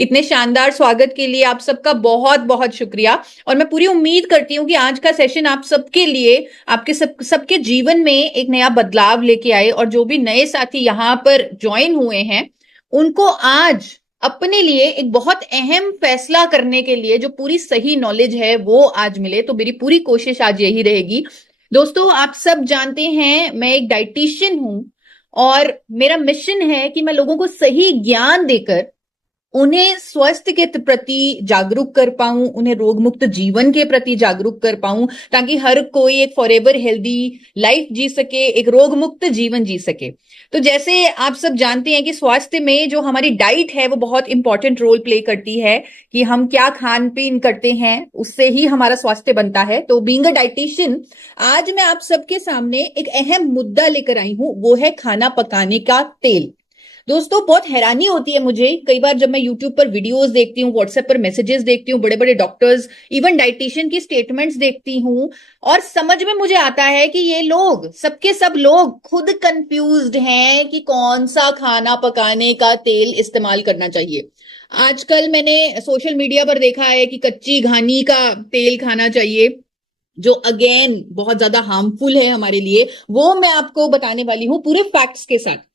इतने शानदार स्वागत के लिए आप सबका बहुत बहुत शुक्रिया। और मैं पूरी उम्मीद करती हूँ कि आज का सेशन आप सबके लिए, आपके सबके जीवन में एक नया बदलाव लेके आए, और जो भी नए साथी यहाँ पर ज्वाइन हुए हैं उनको आज अपने लिए एक बहुत अहम फैसला करने के लिए जो पूरी सही नॉलेज है वो आज मिले। तो मेरी पूरी कोशिश आज यही रहेगी। दोस्तों, आप सब जानते हैं मैं एक डाइटिशियन हूं और मेरा मिशन है कि मैं लोगों को सही ज्ञान देकर उन्हें स्वास्थ्य के प्रति जागरूक कर पाऊं, उन्हें रोग मुक्त जीवन के प्रति जागरूक कर पाऊं, ताकि हर कोई एक फॉरएवर हेल्दी लाइफ जी सके, एक रोग मुक्त जीवन जी सके। तो जैसे आप सब जानते हैं कि स्वास्थ्य में जो हमारी डाइट है वो बहुत इंपॉर्टेंट रोल प्ले करती है, कि हम क्या खान पीन करते हैं उससे ही हमारा स्वास्थ्य बनता है। तो बीइंग अ डाइटिशियन, आज मैं आप सबके सामने एक अहम मुद्दा लेकर आई हूं, वो है खाना पकाने का तेल। दोस्तों, बहुत हैरानी होती है मुझे कई बार जब मैं यूट्यूब पर वीडियोस देखती हूँ, व्हाट्सएप पर मैसेजेस देखती हूँ, बड़े बड़े डॉक्टर्स, इवन डाइटिशियन की स्टेटमेंट्स देखती हूँ, और समझ में मुझे आता है कि ये लोग सबके सब लोग खुद कंफ्यूज्ड हैं कि कौन सा खाना पकाने का तेल इस्तेमाल करना चाहिए। आजकल मैंने सोशल मीडिया पर देखा है कि कच्ची घानी का तेल खाना चाहिए, जो अगेन बहुत ज्यादा हार्मफुल है हमारे लिए। वो मैं आपको बताने वाली हूं पूरे फैक्ट्स के साथ।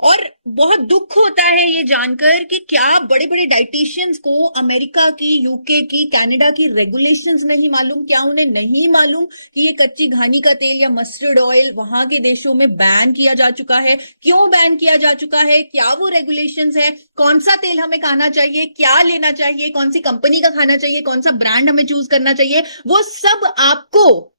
और बहुत दुख होता है ये जानकर कि क्या बड़े बड़े डाइटिशियंस को अमेरिका की, यूके की, कनाडा की रेगुलेशंस नहीं मालूम। क्या उन्हें नहीं मालूम कि ये कच्ची घानी का तेल या मस्टर्ड ऑयल वहां के देशों में बैन किया जा चुका है? क्यों बैन किया जा चुका है? क्या वो रेगुलेशंस है? कौन सा तेल हमें खाना चाहिए, क्या लेना चाहिए, कौन सी कंपनी का खाना चाहिए, कौन सा ब्रांड हमें चूज करना चाहिए, वो सब आपको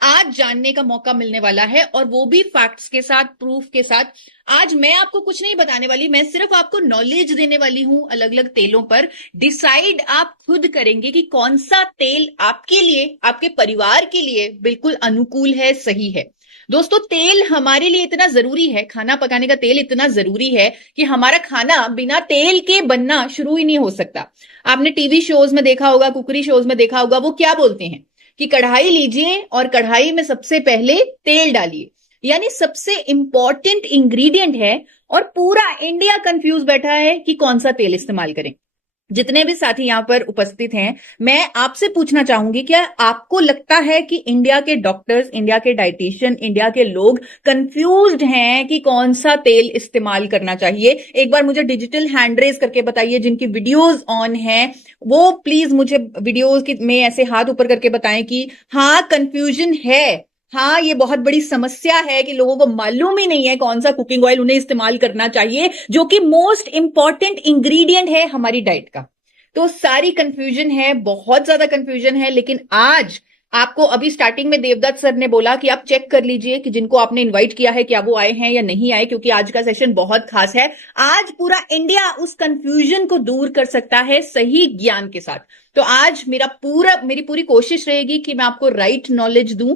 आज जानने का मौका मिलने वाला है, और वो भी फैक्ट्स के साथ, प्रूफ के साथ। आज मैं आपको कुछ नहीं बताने वाली, मैं सिर्फ आपको नॉलेज देने वाली हूं अलग अलग तेलों पर। डिसाइड आप खुद करेंगे कि कौन सा तेल आपके लिए, आपके परिवार के लिए बिल्कुल अनुकूल है, सही है। दोस्तों, तेल हमारे लिए इतना जरूरी है, खाना पकाने का तेल इतना जरूरी है कि हमारा खाना बिना तेल के बनना शुरू ही नहीं हो सकता। आपने टीवी शोज में देखा होगा, कुकरी शोज में देखा होगा, वो क्या बोलते हैं कि कढ़ाई लीजिए और कढ़ाई में सबसे पहले तेल डालिए, यानी सबसे इंपॉर्टेंट इंग्रेडिएंट है। और पूरा इंडिया कंफ्यूज बैठा है कि कौन सा तेल इस्तेमाल करें। जितने भी साथी यहां पर उपस्थित हैं, मैं आपसे पूछना चाहूंगी, क्या आपको लगता है कि इंडिया के डॉक्टर्स, इंडिया के डाइटिशियन, इंडिया के लोग कंफ्यूज्ड हैं कि कौन सा तेल इस्तेमाल करना चाहिए? एक बार मुझे डिजिटल हैंड रेज करके बताइए, जिनकी वीडियोस ऑन है वो प्लीज मुझे वीडियोस में ऐसे हाथ ऊपर करके बताएं कि हाँ, कंफ्यूजन है, हाँ ये बहुत बड़ी समस्या है कि लोगों को मालूम ही नहीं है कौन सा कुकिंग ऑयल उन्हें इस्तेमाल करना चाहिए, जो कि मोस्ट इंपॉर्टेंट इंग्रेडिएंट है हमारी डाइट का। तो सारी कंफ्यूजन है, बहुत ज्यादा कंफ्यूजन है। लेकिन आज आपको, अभी स्टार्टिंग में देवदत्त सर ने बोला कि आप चेक कर लीजिए कि जिनको आपने इनवाइट किया है क्या वो आए हैं या नहीं आए, क्योंकि आज का सेशन बहुत खास है। आज पूरा इंडिया उस कंफ्यूजन को दूर कर सकता है सही ज्ञान के साथ। तो आज मेरी पूरी कोशिश रहेगी कि मैं आपको राइट नॉलेज दूं,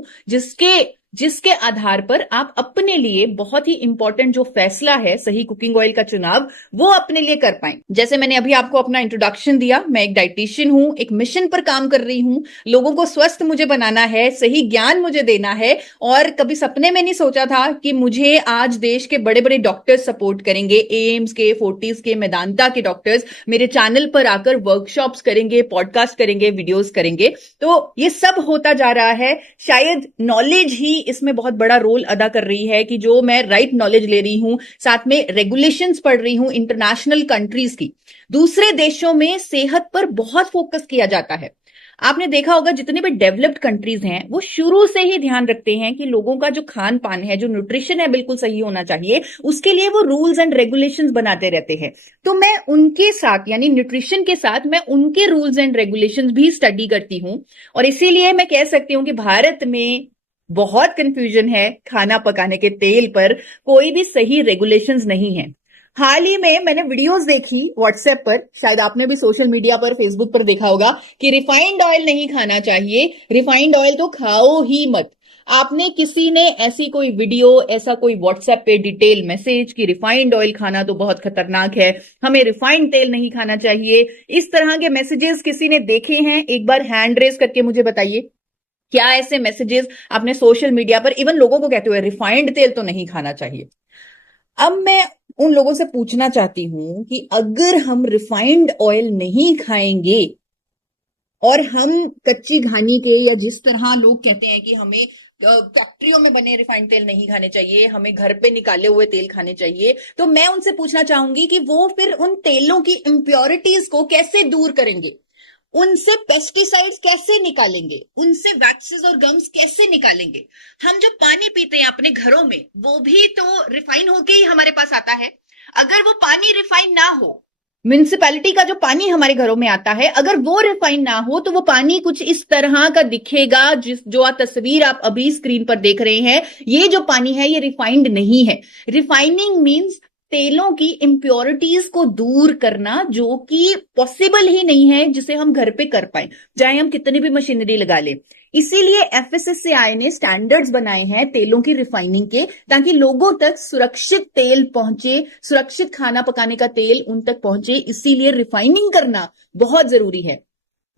जिसके आधार पर आप अपने लिए बहुत ही इंपॉर्टेंट जो फैसला है, सही कुकिंग ऑयल का चुनाव, वो अपने लिए कर पाए। जैसे मैंने अभी आपको अपना इंट्रोडक्शन दिया, मैं एक डाइटिशियन हूं, एक मिशन पर काम कर रही हूं। लोगों को स्वस्थ मुझे बनाना है, सही ज्ञान मुझे देना है। और कभी सपने में नहीं सोचा था कि मुझे आज देश के बड़े बड़े डॉक्टर्स सपोर्ट करेंगे। एम्स के, फोर्टिस के, मेदांता के डॉक्टर्स मेरे चैनल पर आकर वर्कशॉप्स करेंगे, पॉडकास्ट करेंगे, वीडियोस करेंगे। तो ये सब होता जा रहा है। शायद नॉलेज ही इसमें बहुत बड़ा रोल अदा कर रही है कि जो मैं राइट नॉलेज ले रही हूं, साथ में रेगुलेशंस पढ़ रही हूं इंटरनेशनल कंट्रीज की। दूसरे देशों में सेहत पर बहुत फोकस किया जाता है। आपने देखा होगा जितने भी डेवलप्ड कंट्रीज हैं वो शुरू से ही ध्यान रखते हैं कि लोगों का जो खान पान है, जो न्यूट्रिशन है, बिल्कुल सही होना चाहिए। उसके लिए वो रूल्स एंड रेगुलेशंस बनाते रहते हैं। तो मैं उनके साथ, यानी न्यूट्रिशन के साथ, मैं उनके रूल्स एंड रेगुलेशंस भी स्टडी करती हूं। और इसीलिए मैं कह सकती हूं कि भारत में बहुत कंफ्यूजन है खाना पकाने के तेल पर, कोई भी सही रेगुलेशंस नहीं है। हाल ही में मैंने वीडियोस देखी व्हाट्सएप पर, शायद आपने भी सोशल मीडिया पर, फेसबुक पर देखा होगा कि रिफाइंड ऑयल नहीं खाना चाहिए, रिफाइंड ऑयल तो खाओ ही मत। आपने किसी ने ऐसी कोई वीडियो, ऐसा कोई व्हाट्सएप पे डिटेल मैसेज कि रिफाइंड ऑयल खाना तो बहुत खतरनाक है, हमें रिफाइंड तेल नहीं खाना चाहिए, इस तरह के मैसेजेस किसी ने देखे हैं? एक बार हैंड रेज करके मुझे बताइए, क्या ऐसे मैसेजेस आपने सोशल मीडिया पर इवन लोगों को कहते हुए रिफाइंड तेल तो नहीं खाना चाहिए? अब मैं उन लोगों से पूछना चाहती हूं कि अगर हम रिफाइंड ऑयल नहीं खाएंगे और हम कच्ची घानी के, या जिस तरह लोग कहते हैं कि हमें फैक्ट्रियों में बने रिफाइंड तेल नहीं खाने चाहिए, हमें घर पे निकाले हुए तेल खाने चाहिए, तो मैं उनसे पूछना चाहूंगी कि वो फिर उन तेलों की इम्प्योरिटीज को कैसे दूर करेंगे, उनसे पेस्टिसाइड्स कैसे निकालेंगे, उनसे वैक्सेस और गम्स कैसे निकालेंगे। हम जो पानी पीते हैं अपने घरों में वो भी तो रिफाइन होके ही हमारे पास आता है। अगर वो पानी रिफाइन ना हो, म्यूनिसिपैलिटी का जो पानी हमारे घरों में आता है, अगर वो रिफाइन ना हो तो वो पानी कुछ इस तरह का दिखेगा, जो तस्वीर आप अभी स्क्रीन पर देख रहे हैं, ये जो पानी है ये रिफाइंड नहीं है। रिफाइनिंग मींस तेलों की इंप्योरिटीज को दूर करना, जो कि पॉसिबल ही नहीं है जिसे हम घर पे कर पाए, चाहे हम कितनी भी मशीनरी लगा लें। इसीलिए एफएसएसएआई ने स्टैंडर्ड्स बनाए हैं तेलों की रिफाइनिंग के, ताकि लोगों तक सुरक्षित तेल पहुंचे, सुरक्षित खाना पकाने का तेल उन तक पहुंचे। इसीलिए रिफाइनिंग करना बहुत जरूरी है,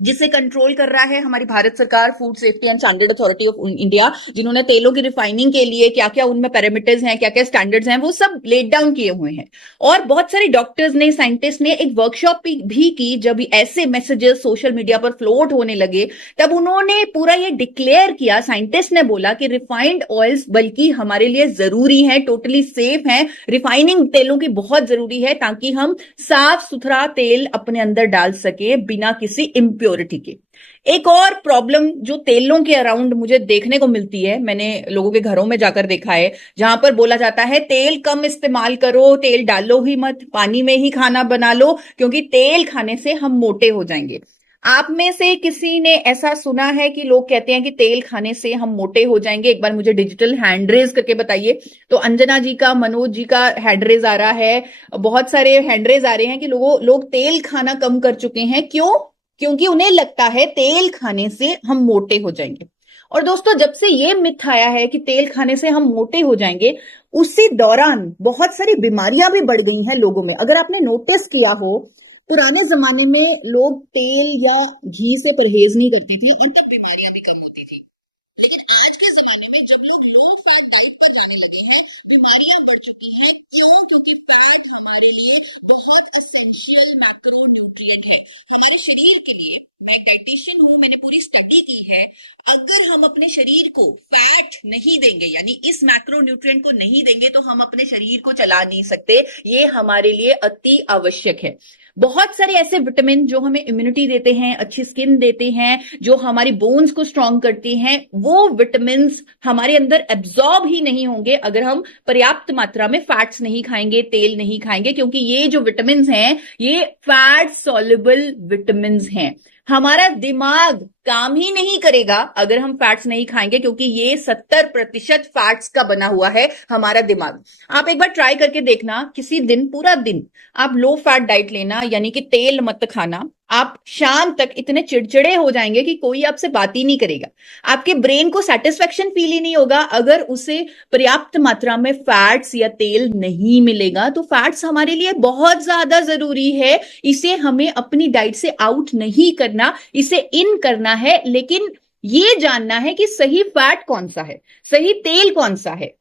जिसे कंट्रोल कर रहा है हमारी भारत सरकार, food safety and standard authority of India, जिन्होंने तेलों की रिफाइनिंग के लिए क्या क्या उनमें पैरामीटर्स हैं, क्या क्या स्टैंडर्ड्स हैं, वो सब लेट डाउन किए हुए हैं। और बहुत सारे डॉक्टर्स ने, साइंटिस्ट ने एक वर्कशॉप भी की। जब ऐसे मैसेजेस सोशल मीडिया पर फ्लोट होने लगे तब उन्होंने पूरा ये डिक्लेयर किया, साइंटिस्ट ने बोला कि रिफाइंड ऑयल्स बल्कि हमारे लिए जरूरी है, टोटली सेफ है, रिफाइनिंग तेलों की बहुत जरूरी है, ताकि हम साफ सुथरा तेल अपने अंदर डाल सके बिना किसी इम्प्योरिटी के। एक और प्रॉब्लम जो तेलों के अराउंड मुझे देखने को मिलती है, मैंने लोगों के घरों में जाकर देखा है, जहां पर बोला जाता है तेल कम इस्तेमाल करो, तेल डालो ही मत, पानी में ही खाना बना लो, क्योंकि तेल खाने से हम मोटे हो जाएंगे। आप में से किसी ने ऐसा सुना है कि लोग कहते हैं कि तेल खाने से हम मोटे हो जाएंगे? एक बार मुझे डिजिटल हैंड रेज करके बताइए। तो अंजना जी का, मनोज जी का हैंड रेज आ रहा है, बहुत सारे हैंड रेज आ रहे हैं कि लोग तेल खाना कम कर चुके हैं। क्यों? क्योंकि उन्हें लगता है तेल खाने से हम मोटे हो जाएंगे। और दोस्तों, जब से ये मिथ आया है कि तेल खाने से हम मोटे हो जाएंगे, उसी दौरान बहुत सारी बीमारियां भी बढ़ गई हैं लोगों में। अगर आपने नोटिस किया हो, पुराने जमाने में लोग तेल या घी से परहेज नहीं करते थे और तब बीमारियां भी कम होती थी। लेकिन आज के जमाने में जब लोग लो फैट डाइट पर जाने लगे हैं, बीमारियां बढ़ चुकी हैं। क्यों? क्योंकि फैट हमारे लिए बहुत एसेंशियल मैक्रो न्यूट्रिएंट है हमारे शरीर के लिए। मैं एक डाइटिशियन हूं, मैंने पूरी स्टडी की है। अगर हम अपने शरीर को फैट नहीं देंगे, यानी इस मैक्रो न्यूट्रिएंट को नहीं देंगे, तो हम अपने शरीर को चला नहीं सकते। ये हमारे लिए अति आवश्यक है। बहुत सारे ऐसे विटामिन जो हमें इम्यूनिटी देते हैं, अच्छी स्किन देते हैं, जो हमारी बोन्स को स्ट्रांग करती हैं, वो विटामिन हमारे अंदर एब्जॉर्ब ही नहीं होंगे अगर हम पर्याप्त मात्रा में फैट्स नहीं खाएंगे, तेल नहीं खाएंगे, क्योंकि ये जो विटामिन हैं ये फैट सॉल्युबल विटामिन हैं। हमारा दिमाग काम ही नहीं करेगा अगर हम फैट्स नहीं खाएंगे, क्योंकि ये 70% फैट्स का बना हुआ है हमारा दिमाग। आप एक बार ट्राई करके देखना, किसी दिन पूरा दिन आप लो फैट डाइट लेना, यानी कि तेल मत खाना। आप शाम तक इतने चिड़चिड़े हो जाएंगे कि कोई आपसे बात ही नहीं करेगा। आपके ब्रेन को सेटिस्फेक्शन फील ही नहीं होगा अगर उसे पर्याप्त मात्रा में फैट्स या तेल नहीं मिलेगा। तो फैट्स हमारे लिए बहुत ज्यादा जरूरी है। इसे हमें अपनी डाइट से आउट नहीं करना, इसे इन करना है। लेकिन ये जानना है कि सही फैट कौन सा है, सही तेल कौन सा है,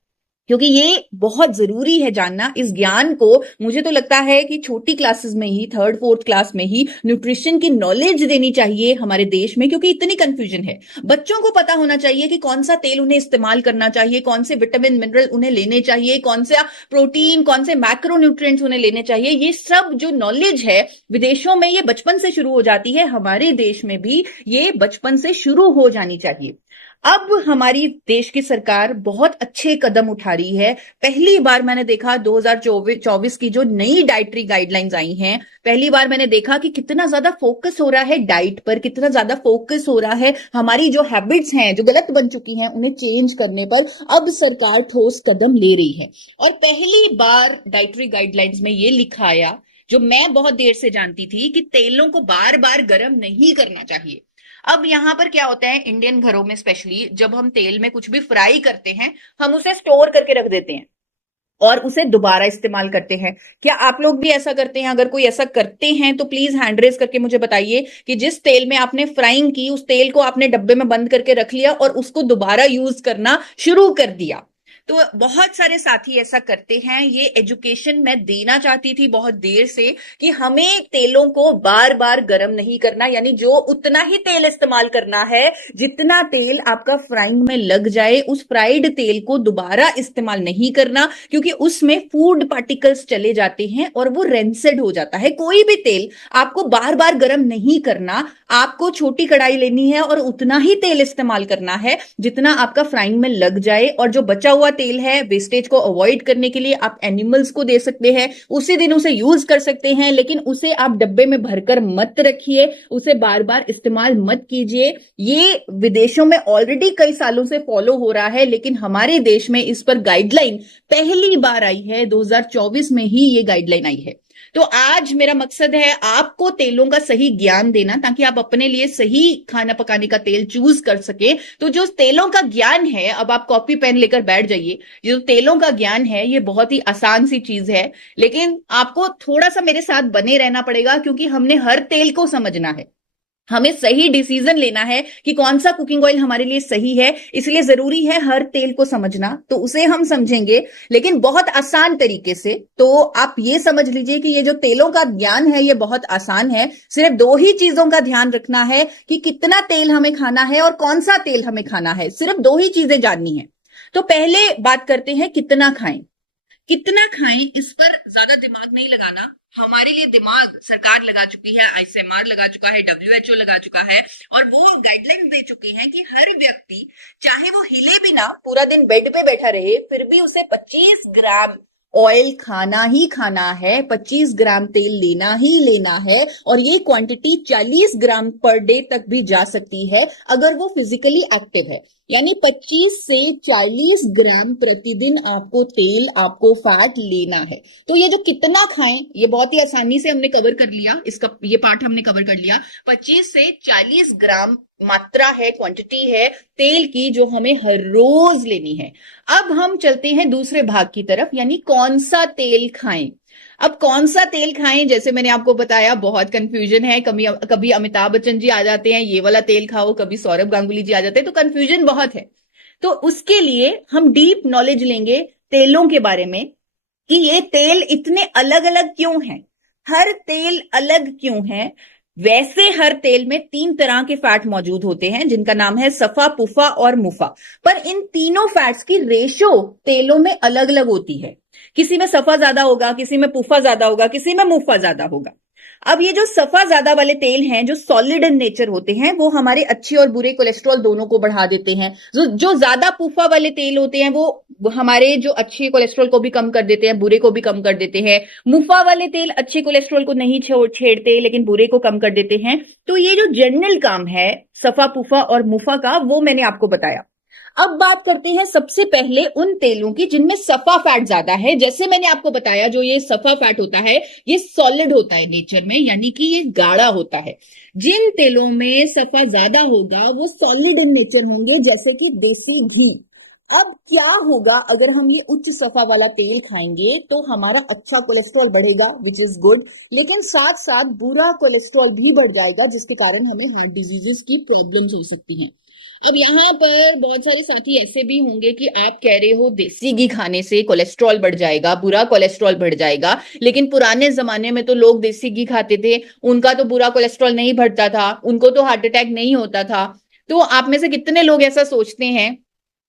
क्योंकि ये बहुत जरूरी है जानना। इस ज्ञान को मुझे तो लगता है कि छोटी क्लासेस में ही, थर्ड फोर्थ क्लास में ही न्यूट्रिशन की नॉलेज देनी चाहिए हमारे देश में, क्योंकि इतनी कंफ्यूजन है। बच्चों को पता होना चाहिए कि कौन सा तेल उन्हें इस्तेमाल करना चाहिए, कौन से विटामिन मिनरल उन्हें लेने चाहिए, कौन सा प्रोटीन, कौन से मैक्रो न्यूट्रिएंट्स उन्हें लेने चाहिए। ये सब जो नॉलेज है, विदेशों में ये बचपन से शुरू हो जाती है, हमारे देश में भी ये बचपन से शुरू हो जानी चाहिए। अब हमारी देश की सरकार बहुत अच्छे कदम उठा रही है। पहली बार मैंने देखा 2024 की जो नई डाइटरी गाइडलाइंस आई हैं, पहली बार मैंने देखा कि कितना ज्यादा फोकस हो रहा है डाइट पर, कितना ज्यादा फोकस हो रहा है हमारी जो हैबिट्स हैं, जो गलत बन चुकी हैं, उन्हें चेंज करने पर। अब सरकार ठोस कदम ले रही है और पहली बार डाइटरी गाइडलाइंस में ये लिखा आया, जो मैं बहुत देर से जानती थी, कि तेलों को बार बार गर्म नहीं करना चाहिए। अब यहां पर क्या होता है, इंडियन घरों में स्पेशली जब हम तेल में कुछ भी फ्राई करते हैं, हम उसे स्टोर करके रख देते हैं और उसे दोबारा इस्तेमाल करते हैं। क्या आप लोग भी ऐसा करते हैं? अगर कोई ऐसा करते हैं तो प्लीज हैंड रेज करके मुझे बताइए कि जिस तेल में आपने फ्राइंग की, उस तेल को आपने डब्बे में बंद करके रख लिया और उसको दोबारा यूज करना शुरू कर दिया। तो बहुत सारे साथी ऐसा करते हैं। ये एजुकेशन मैं देना चाहती थी बहुत देर से कि हमें तेलों को बार बार गर्म नहीं करना, यानी जो उतना ही तेल इस्तेमाल करना है जितना तेल आपका फ्राइंग में लग जाए, उस फ्राइड तेल को दोबारा इस्तेमाल नहीं करना, क्योंकि उसमें फूड पार्टिकल्स चले जाते हैं और वो रेंसेड हो जाता है। कोई भी तेल आपको बार बार गर्म नहीं करना, आपको छोटी कढ़ाई लेनी है और उतना ही तेल इस्तेमाल करना है जितना आपका फ्राइंग में लग जाए। और जो बचा हुआ तेल है, वेस्टेज को अवॉइड करने के लिए आप एनिमल्स को दे सकते हैं, उसी दिन उसे यूज कर सकते हैं, लेकिन उसे आप डब्बे में भरकर मत रखिए, उसे बार बार इस्तेमाल मत कीजिए। ये विदेशों में ऑलरेडी कई सालों से फॉलो हो रहा है, लेकिन हमारे देश में इस पर गाइडलाइन पहली बार आई है, 2024 में ही ये गाइडलाइन आई है। तो आज मेरा मकसद है आपको तेलों का सही ज्ञान देना, ताकि आप अपने लिए सही खाना पकाने का तेल चूज कर सके। तो जो तेलों का ज्ञान है, अब आप कॉपी पेन लेकर बैठ जाइए। जो तेलों का ज्ञान है ये बहुत ही आसान सी चीज है, लेकिन आपको थोड़ा सा मेरे साथ बने रहना पड़ेगा, क्योंकि हमने हर तेल को समझना है। हमें सही डिसीजन लेना है कि कौन सा कुकिंग ऑयल हमारे लिए सही है, इसलिए जरूरी है हर तेल को समझना। तो उसे हम समझेंगे, लेकिन बहुत आसान तरीके से। तो आप ये समझ लीजिए कि ये जो तेलों का ज्ञान है ये बहुत आसान है। सिर्फ दो ही चीजों का ध्यान रखना है कि कितना तेल हमें खाना है और कौन सा तेल हमें खाना है। सिर्फ दो ही चीजें जाननी है। तो पहले बात करते हैं कितना खाएं। कितना खाएं इस पर ज्यादा दिमाग नहीं लगाना। हमारे लिए दिमाग सरकार लगा चुकी है, आईसीएमआर लगा चुका है, डब्ल्यूएचओ लगा चुका है, और वो गाइडलाइंस दे चुकी हैं कि हर व्यक्ति चाहे वो हिले भी ना, पूरा दिन बेड पे बैठा रहे, फिर भी उसे 25 ग्राम ऑयल खाना ही खाना है, 25 ग्राम तेल लेना ही लेना है। और ये क्वांटिटी 40 ग्राम पर डे तक भी जा सकती है अगर वो फिजिकली एक्टिव है। यानी 25 से 40 ग्राम प्रतिदिन आपको तेल, आपको फैट लेना है। तो ये जो कितना खाएं, ये बहुत ही आसानी से हमने कवर कर लिया, इसका ये पार्ट हमने कवर कर लिया। 25 से 40 ग्राम मात्रा है, क्वांटिटी है तेल की, जो हमें हर रोज लेनी है। अब हम चलते हैं दूसरे भाग की तरफ, यानी कौन सा तेल खाएं। अब कौन सा तेल खाएं, जैसे मैंने आपको बताया बहुत कंफ्यूजन है। कभी अमिताभ बच्चन जी आ जाते हैं, ये वाला तेल खाओ, कभी सौरभ गांगुली जी आ जाते हैं, तो कंफ्यूजन बहुत है। तो उसके लिए हम डीप नॉलेज लेंगे तेलों के बारे में, कि ये तेल इतने अलग अलग क्यों हैं, हर तेल अलग क्यों है। वैसे हर तेल में 3 तरह के फैट मौजूद होते हैं, जिनका नाम है सफा, पुफा और मुफा। पर इन तीनों फैट्स की रेशो तेलों में अलग अलग होती है। किसी में सफा ज्यादा होगा, किसी में पुफा ज्यादा होगा, किसी में मुफा ज्यादा होगा। अब ये जो सफा ज्यादा वाले तेल हैं, जो सॉलिड इन नेचर होते हैं, वो हमारे अच्छे और बुरे कोलेस्ट्रॉल दोनों को बढ़ा देते हैं। जो ज्यादा पुफा वाले तेल होते हैं, वो हमारे जो अच्छे कोलेस्ट्रॉल को भी कम कर देते हैं, बुरे को भी कम कर देते हैं। मुफा वाले तेल अच्छे कोलेस्ट्रॉल को नहीं छेड़ते, लेकिन बुरे को कम कर देते हैं। तो ये जो जनरल काम है सफा, पुफा और मुफा का, वो मैंने आपको बताया। अब बात करते हैं सबसे पहले उन तेलों की जिनमें सफा फैट ज्यादा है। जैसे मैंने आपको बताया, जो ये सफा फैट होता है ये सॉलिड होता है नेचर में, यानी कि ये गाढ़ा होता है। जिन तेलों में सफा ज्यादा होगा वो सॉलिड इन नेचर होंगे, जैसे कि देसी घी। अब क्या होगा अगर हम ये उच्च सफा वाला तेल खाएंगे, तो हमारा अच्छा कोलेस्ट्रॉल बढ़ेगा, विच इज गुड, लेकिन साथ साथ बुरा कोलेस्ट्रॉल भी बढ़ जाएगा, जिसके कारण हमें हार्ट डिजीजेस की प्रॉब्लम्स हो सकती हैं। अब यहाँ पर बहुत सारे साथी ऐसे भी होंगे कि आप कह रहे हो देसी घी खाने से कोलेस्ट्रॉल बढ़ जाएगा, बुरा कोलेस्ट्रॉल बढ़ जाएगा, लेकिन पुराने जमाने में तो लोग देसी घी खाते थे, उनका तो बुरा कोलेस्ट्रॉल नहीं बढ़ता था, उनको तो हार्ट अटैक नहीं होता था। तो आप में से कितने लोग ऐसा सोचते हैं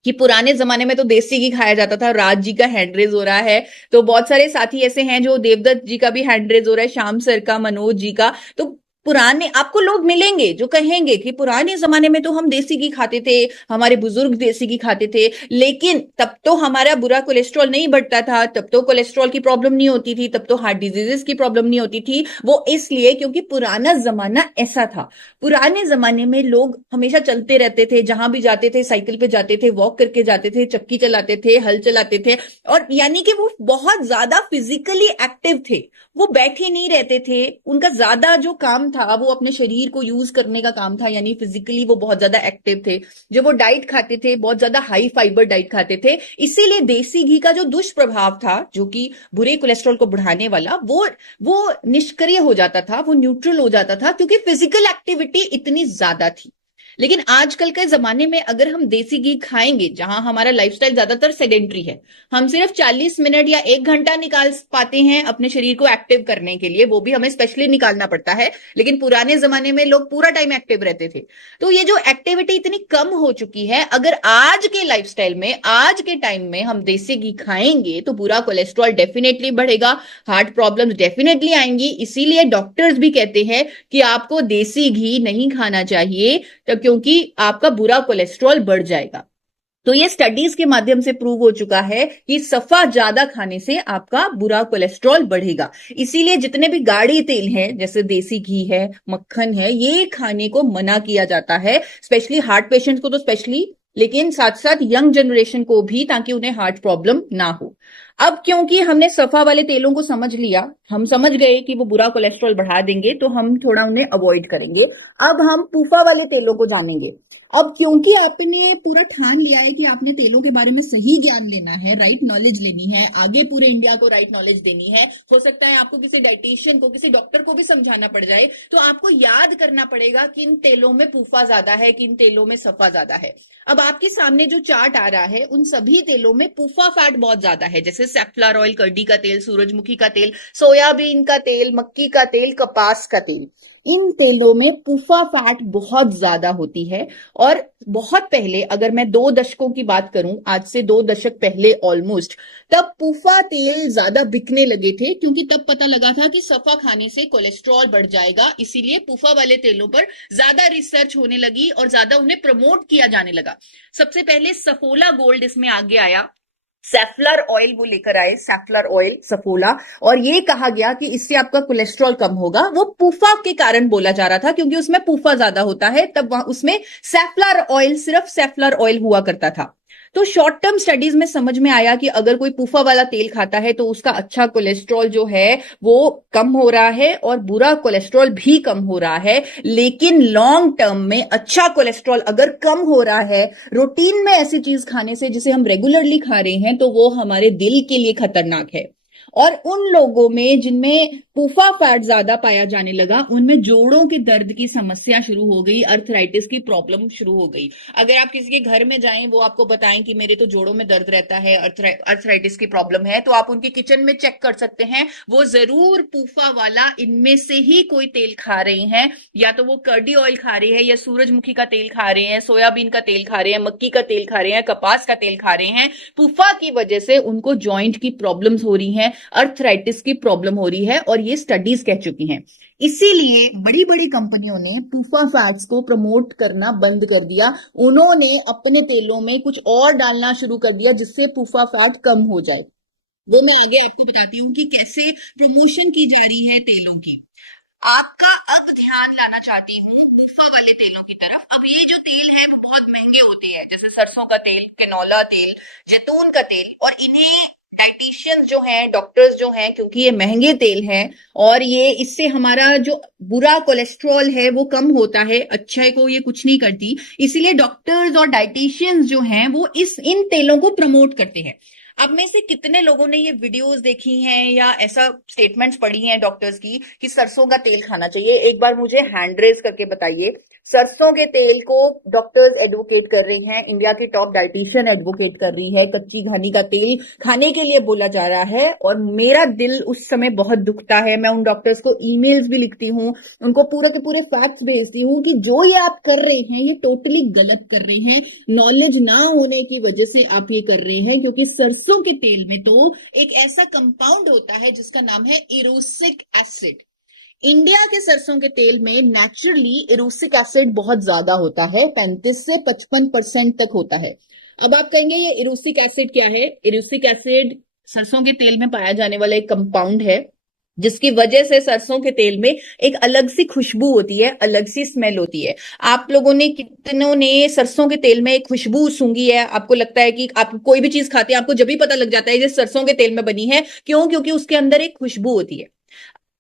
कि पुराने जमाने में तो देसी घी खाया जाता था। राज जी का हैंडरेज हो रहा है, तो बहुत सारे साथी ऐसे हैं, जो देवदत्त जी का भी हैंडरेज हो रहा है, श्याम सर का, मनोज जी का। तो पुराने आपको लोग मिलेंगे जो कहेंगे कि पुराने जमाने में तो हम देसी घी खाते थे, हमारे बुजुर्ग देसी घी खाते थे, लेकिन तब तो हमारा बुरा कोलेस्ट्रॉल नहीं बढ़ता था, तब तो कोलेस्ट्रॉल की प्रॉब्लम नहीं होती थी, तब तो हार्ट डिजीजेस की प्रॉब्लम नहीं होती थी। वो इसलिए क्योंकि पुराना जमाना ऐसा था। पुराने जमाने में लोग हमेशा चलते रहते थे, जहां भी जाते थे साइकिल पे जाते थे, वॉक करके जाते थे, चक्की चलाते थे, हल चलाते थे, और यानी कि वो बहुत ज्यादा फिजिकली एक्टिव थे। वो बैठे नहीं रहते थे, उनका ज्यादा जो काम था वो अपने शरीर को यूज करने का काम था, यानी फिजिकली वो बहुत ज्यादा एक्टिव थे। जो वो डाइट खाते थे, बहुत ज्यादा हाई फाइबर डाइट खाते थे। इसीलिए देसी घी का जो दुष्प्रभाव था, जो कि बुरे कोलेस्ट्रॉल को बढ़ाने वाला, वो निष्क्रिय हो जाता था, वो न्यूट्रल हो जाता था, क्योंकि फिजिकल एक्टिविटी इतनी ज्यादा थी। लेकिन आजकल के ज़माने में अगर हम देसी घी खाएंगे, जहां हमारा लाइफस्टाइल ज़्यादातर सेडेंट्री है, हम सिर्फ 40 मिनट या 1 घंटा निकाल पाते हैं अपने शरीर को एक्टिव करने के लिए, वो भी हमें स्पेशली निकालना पड़ता है। लेकिन पुराने ज़माने में लोग पूरा टाइम एक्टिव रहते थे। तो ये जो एक्टिविटी इतनी कम हो चुकी है, अगर आज के लाइफस्टाइल में, आज के टाइम में हम देसी घी खाएंगे तो बुरा कोलेस्ट्रॉल डेफिनेटली बढ़ेगा, हार्ट प्रॉब्लम्स डेफिनेटली आएंगी। इसीलिए डॉक्टर्स भी कहते हैं कि आपको देसी घी नहीं खाना चाहिए, तो क्योंकि आपका बुरा कोलेस्ट्रॉल बढ़ जाएगा। तो ये स्टडीज के माध्यम से प्रूव हो चुका है कि सफा ज्यादा खाने से आपका बुरा कोलेस्ट्रॉल बढ़ेगा। इसीलिए जितने भी गाढ़े तेल हैं, जैसे देसी घी है, मक्खन है, ये खाने को मना किया जाता है, स्पेशली हार्ट पेशेंट्स को तो स्पेशली, लेकिन साथ साथ यंग जनरेशन को भी, ताकि उन्हें हार्ट प्रॉब्लम ना हो। अब क्योंकि हमने सफा वाले तेलों को समझ लिया, हम समझ गए कि वो बुरा कोलेस्ट्रॉल बढ़ा देंगे, तो हम थोड़ा उन्हें अवॉइड करेंगे। अब हम पूफा वाले तेलों को जानेंगे। अब क्योंकि आपने पूरा ठान लिया है कि आपने तेलों के बारे में सही ज्ञान लेना है, राइट नॉलेज लेनी है, आगे पूरे इंडिया को राइट नॉलेज देनी है, हो सकता है आपको किसी डाइटिशियन को, किसी डॉक्टर को भी समझाना पड़ जाए, तो आपको याद करना पड़ेगा किन तेलों में पूफा ज्यादा है, किन तेलों में सफा ज्यादा है। अब आपके सामने जो चार्ट आ रहा है, उन सभी तेलों में पूफा फैट बहुत ज्यादा है, जैसे सैफलॉर ऑयल, करडी का तेल, सूरजमुखी का तेल, सोयाबीन का तेल, मक्की का तेल, कपास का तेल। इन तेलों में पूफा फैट बहुत ज्यादा होती है। और बहुत पहले, अगर मैं 2 दशकों की बात करूं, आज से 2 दशक पहले ऑलमोस्ट, तब पूफा तेल ज्यादा बिकने लगे थे, क्योंकि तब पता लगा था कि सफा खाने से कोलेस्ट्रॉल बढ़ जाएगा। इसीलिए पूफा वाले तेलों पर ज्यादा रिसर्च होने लगी और ज्यादा उन्हें प्रमोट किया जाने लगा। सबसे पहले सफोला गोल्ड इसमें आगे आया, सैफलर ऑयल वो लेकर आए, सैफलर ऑयल, सफोला, और ये कहा गया कि इससे आपका कोलेस्ट्रॉल कम होगा। वो पूफा के कारण बोला जा रहा था, क्योंकि उसमें पूफा ज्यादा होता है, तब वहां उसमें सैफलर ऑयल, सिर्फ सैफलर ऑयल हुआ करता था। तो शॉर्ट टर्म स्टडीज में समझ में आया कि अगर कोई पूफा वाला तेल खाता है तो उसका अच्छा कोलेस्ट्रॉल जो है वो कम हो रहा है और बुरा कोलेस्ट्रॉल भी कम हो रहा है। लेकिन लॉन्ग टर्म में अच्छा कोलेस्ट्रॉल अगर कम हो रहा है रूटीन में ऐसी चीज खाने से जिसे हम रेगुलरली खा रहे हैं, तो वो हमारे दिल के लिए खतरनाक है। और उन लोगों में जिनमें पूफा फैट ज्यादा पाया जाने लगा, उनमें जोड़ों के दर्द की समस्या शुरू हो गई, अर्थराइटिस की प्रॉब्लम शुरू हो गई। अगर आप किसी के घर में जाएं, वो आपको बताएं कि मेरे तो जोड़ों में दर्द रहता है, अर्थराइटिस की प्रॉब्लम है, तो आप उनके किचन में चेक कर सकते हैं, वो जरूर पूफा वाला इनमें से ही कोई तेल खा रहे हैं। या तो वो कर्डी ऑयल खा रहे हैं, या सूरजमुखी का तेल खा रहे हैं, सोयाबीन का तेल खा रहे हैं, मक्की का तेल खा रहे हैं, कपास का तेल खा रहे हैं। पूफा की वजह से उनको जॉइंट की प्रॉब्लम्स हो रही हैं, अर्थराइटिस की प्रॉब्लम हो रही है, और ये स्टडीज कह चुकी हैं। इसीलिए बड़ी बड़ी कंपनियों ने पूफा फैट्स को प्रमोट करना बंद कर दिया। उन्होंने अपने तेलों में कुछ और डालना शुरू कर दिया जिससे पूफा फैट कम हो जाए। वो मैं आगे आपको बताती हूँ कि कैसे प्रमोशन की जा रही है तेलों की। आपका अब ध्यान लाना चाहती हूँ मूफा वाले तेलों की तरफ। अब ये जो तेल है वो बहुत महंगे होते हैं, जैसे सरसों का तेल, कैनोला तेल, जैतून का तेल, और इन्हें डाइटिशियंस जो हैं, डॉक्टर्स जो हैं, क्योंकि ये महंगे तेल हैं और ये इससे हमारा जो बुरा कोलेस्ट्रॉल है वो कम होता है, अच्छे को ये कुछ नहीं करती, इसीलिए डॉक्टर्स और डाइटिशियंस जो हैं वो इन तेलों को प्रमोट करते हैं। अब में से कितने लोगों ने ये वीडियोस देखी हैं या ऐसा स्टेटमेंट्स पढ़ी हैं डॉक्टर्स की कि सरसों का तेल खाना चाहिए? एक बार मुझे हैंड रेज करके बताइए। सरसों के तेल को डॉक्टर्स एडवोकेट कर रहे हैं, इंडिया की टॉप डाइटिशियन एडवोकेट कर रही है, कच्ची घानी का तेल खाने के लिए बोला जा रहा है, और मेरा दिल उस समय बहुत दुखता है। मैं उन डॉक्टर्स को ईमेल्स भी लिखती हूँ, उनको पूरे के पूरे फैक्ट्स भेजती हूँ कि जो ये आप कर रहे हैं ये टोटली गलत कर रहे हैं, नॉलेज ना होने की वजह से आप ये कर रहे हैं। क्योंकि सरसों के तेल में तो एक ऐसा कंपाउंड होता है जिसका नाम है इरोसिक एसिड। इंडिया के सरसों के तेल में नेचुरली इरोसिक एसिड बहुत ज्यादा होता है, 35 से 55% तक होता है। अब आप कहेंगे ये इरोसिक एसिड क्या है? इरोसिक एसिड सरसों के तेल में पाया जाने वाला एक कंपाउंड है जिसकी वजह से सरसों के तेल में एक अलग सी खुशबू होती है, अलग सी स्मेल होती है। आप लोगों ने, कितनों ने सरसों के तेल में एक खुशबू सूंघी है? आपको लगता है कि आप कोई भी चीज खाते हैं आपको जब भी पता लग जाता है ये सरसों के तेल में बनी है। क्यों? क्योंकि उसके अंदर एक खुशबू होती है।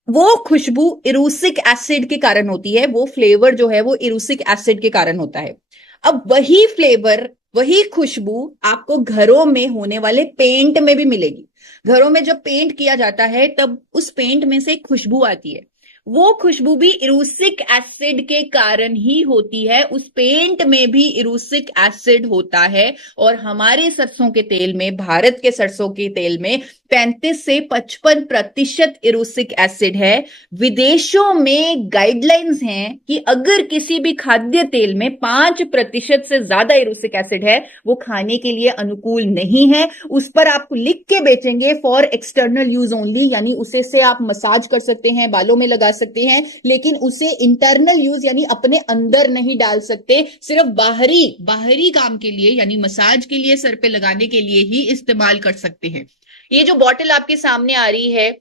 वो खुशबू इरूसिक एसिड के कारण होती है, वो फ्लेवर जो है वो इरूसिक एसिड के कारण होता है। अब वही फ्लेवर, वही खुशबू आपको घरों में होने वाले पेंट में भी मिलेगी। घरों में जब पेंट किया जाता है तब उस पेंट में से एक खुशबू आती है, वो खुशबू भी इरूसिक एसिड के कारण ही होती है। उस पेंट में भी इरूसिक एसिड होता है और हमारे सरसों के तेल में, भारत के सरसों के तेल में 35 से 55% इरूसिक एसिड है। विदेशों में गाइडलाइंस हैं कि अगर किसी भी खाद्य तेल में 5% से ज्यादा इरूसिक एसिड है, वो खाने के लिए अनुकूल नहीं है। उस पर आप लिख के बेचेंगे फॉर एक्सटर्नल यूज ओनली, यानी उसे से आप मसाज कर सकते हैं, बालों में लगा सकते हैं, लेकिन उसे इंटरनल यूज यानी अपने अंदर नहीं डाल सकते। सिर्फ बाहरी बाहरी काम के लिए यानी मसाज के लिए, सर पे लगाने के लिए ही इस्तेमाल कर सकते हैं। ये जो बॉटल आपके सामने आ रही है,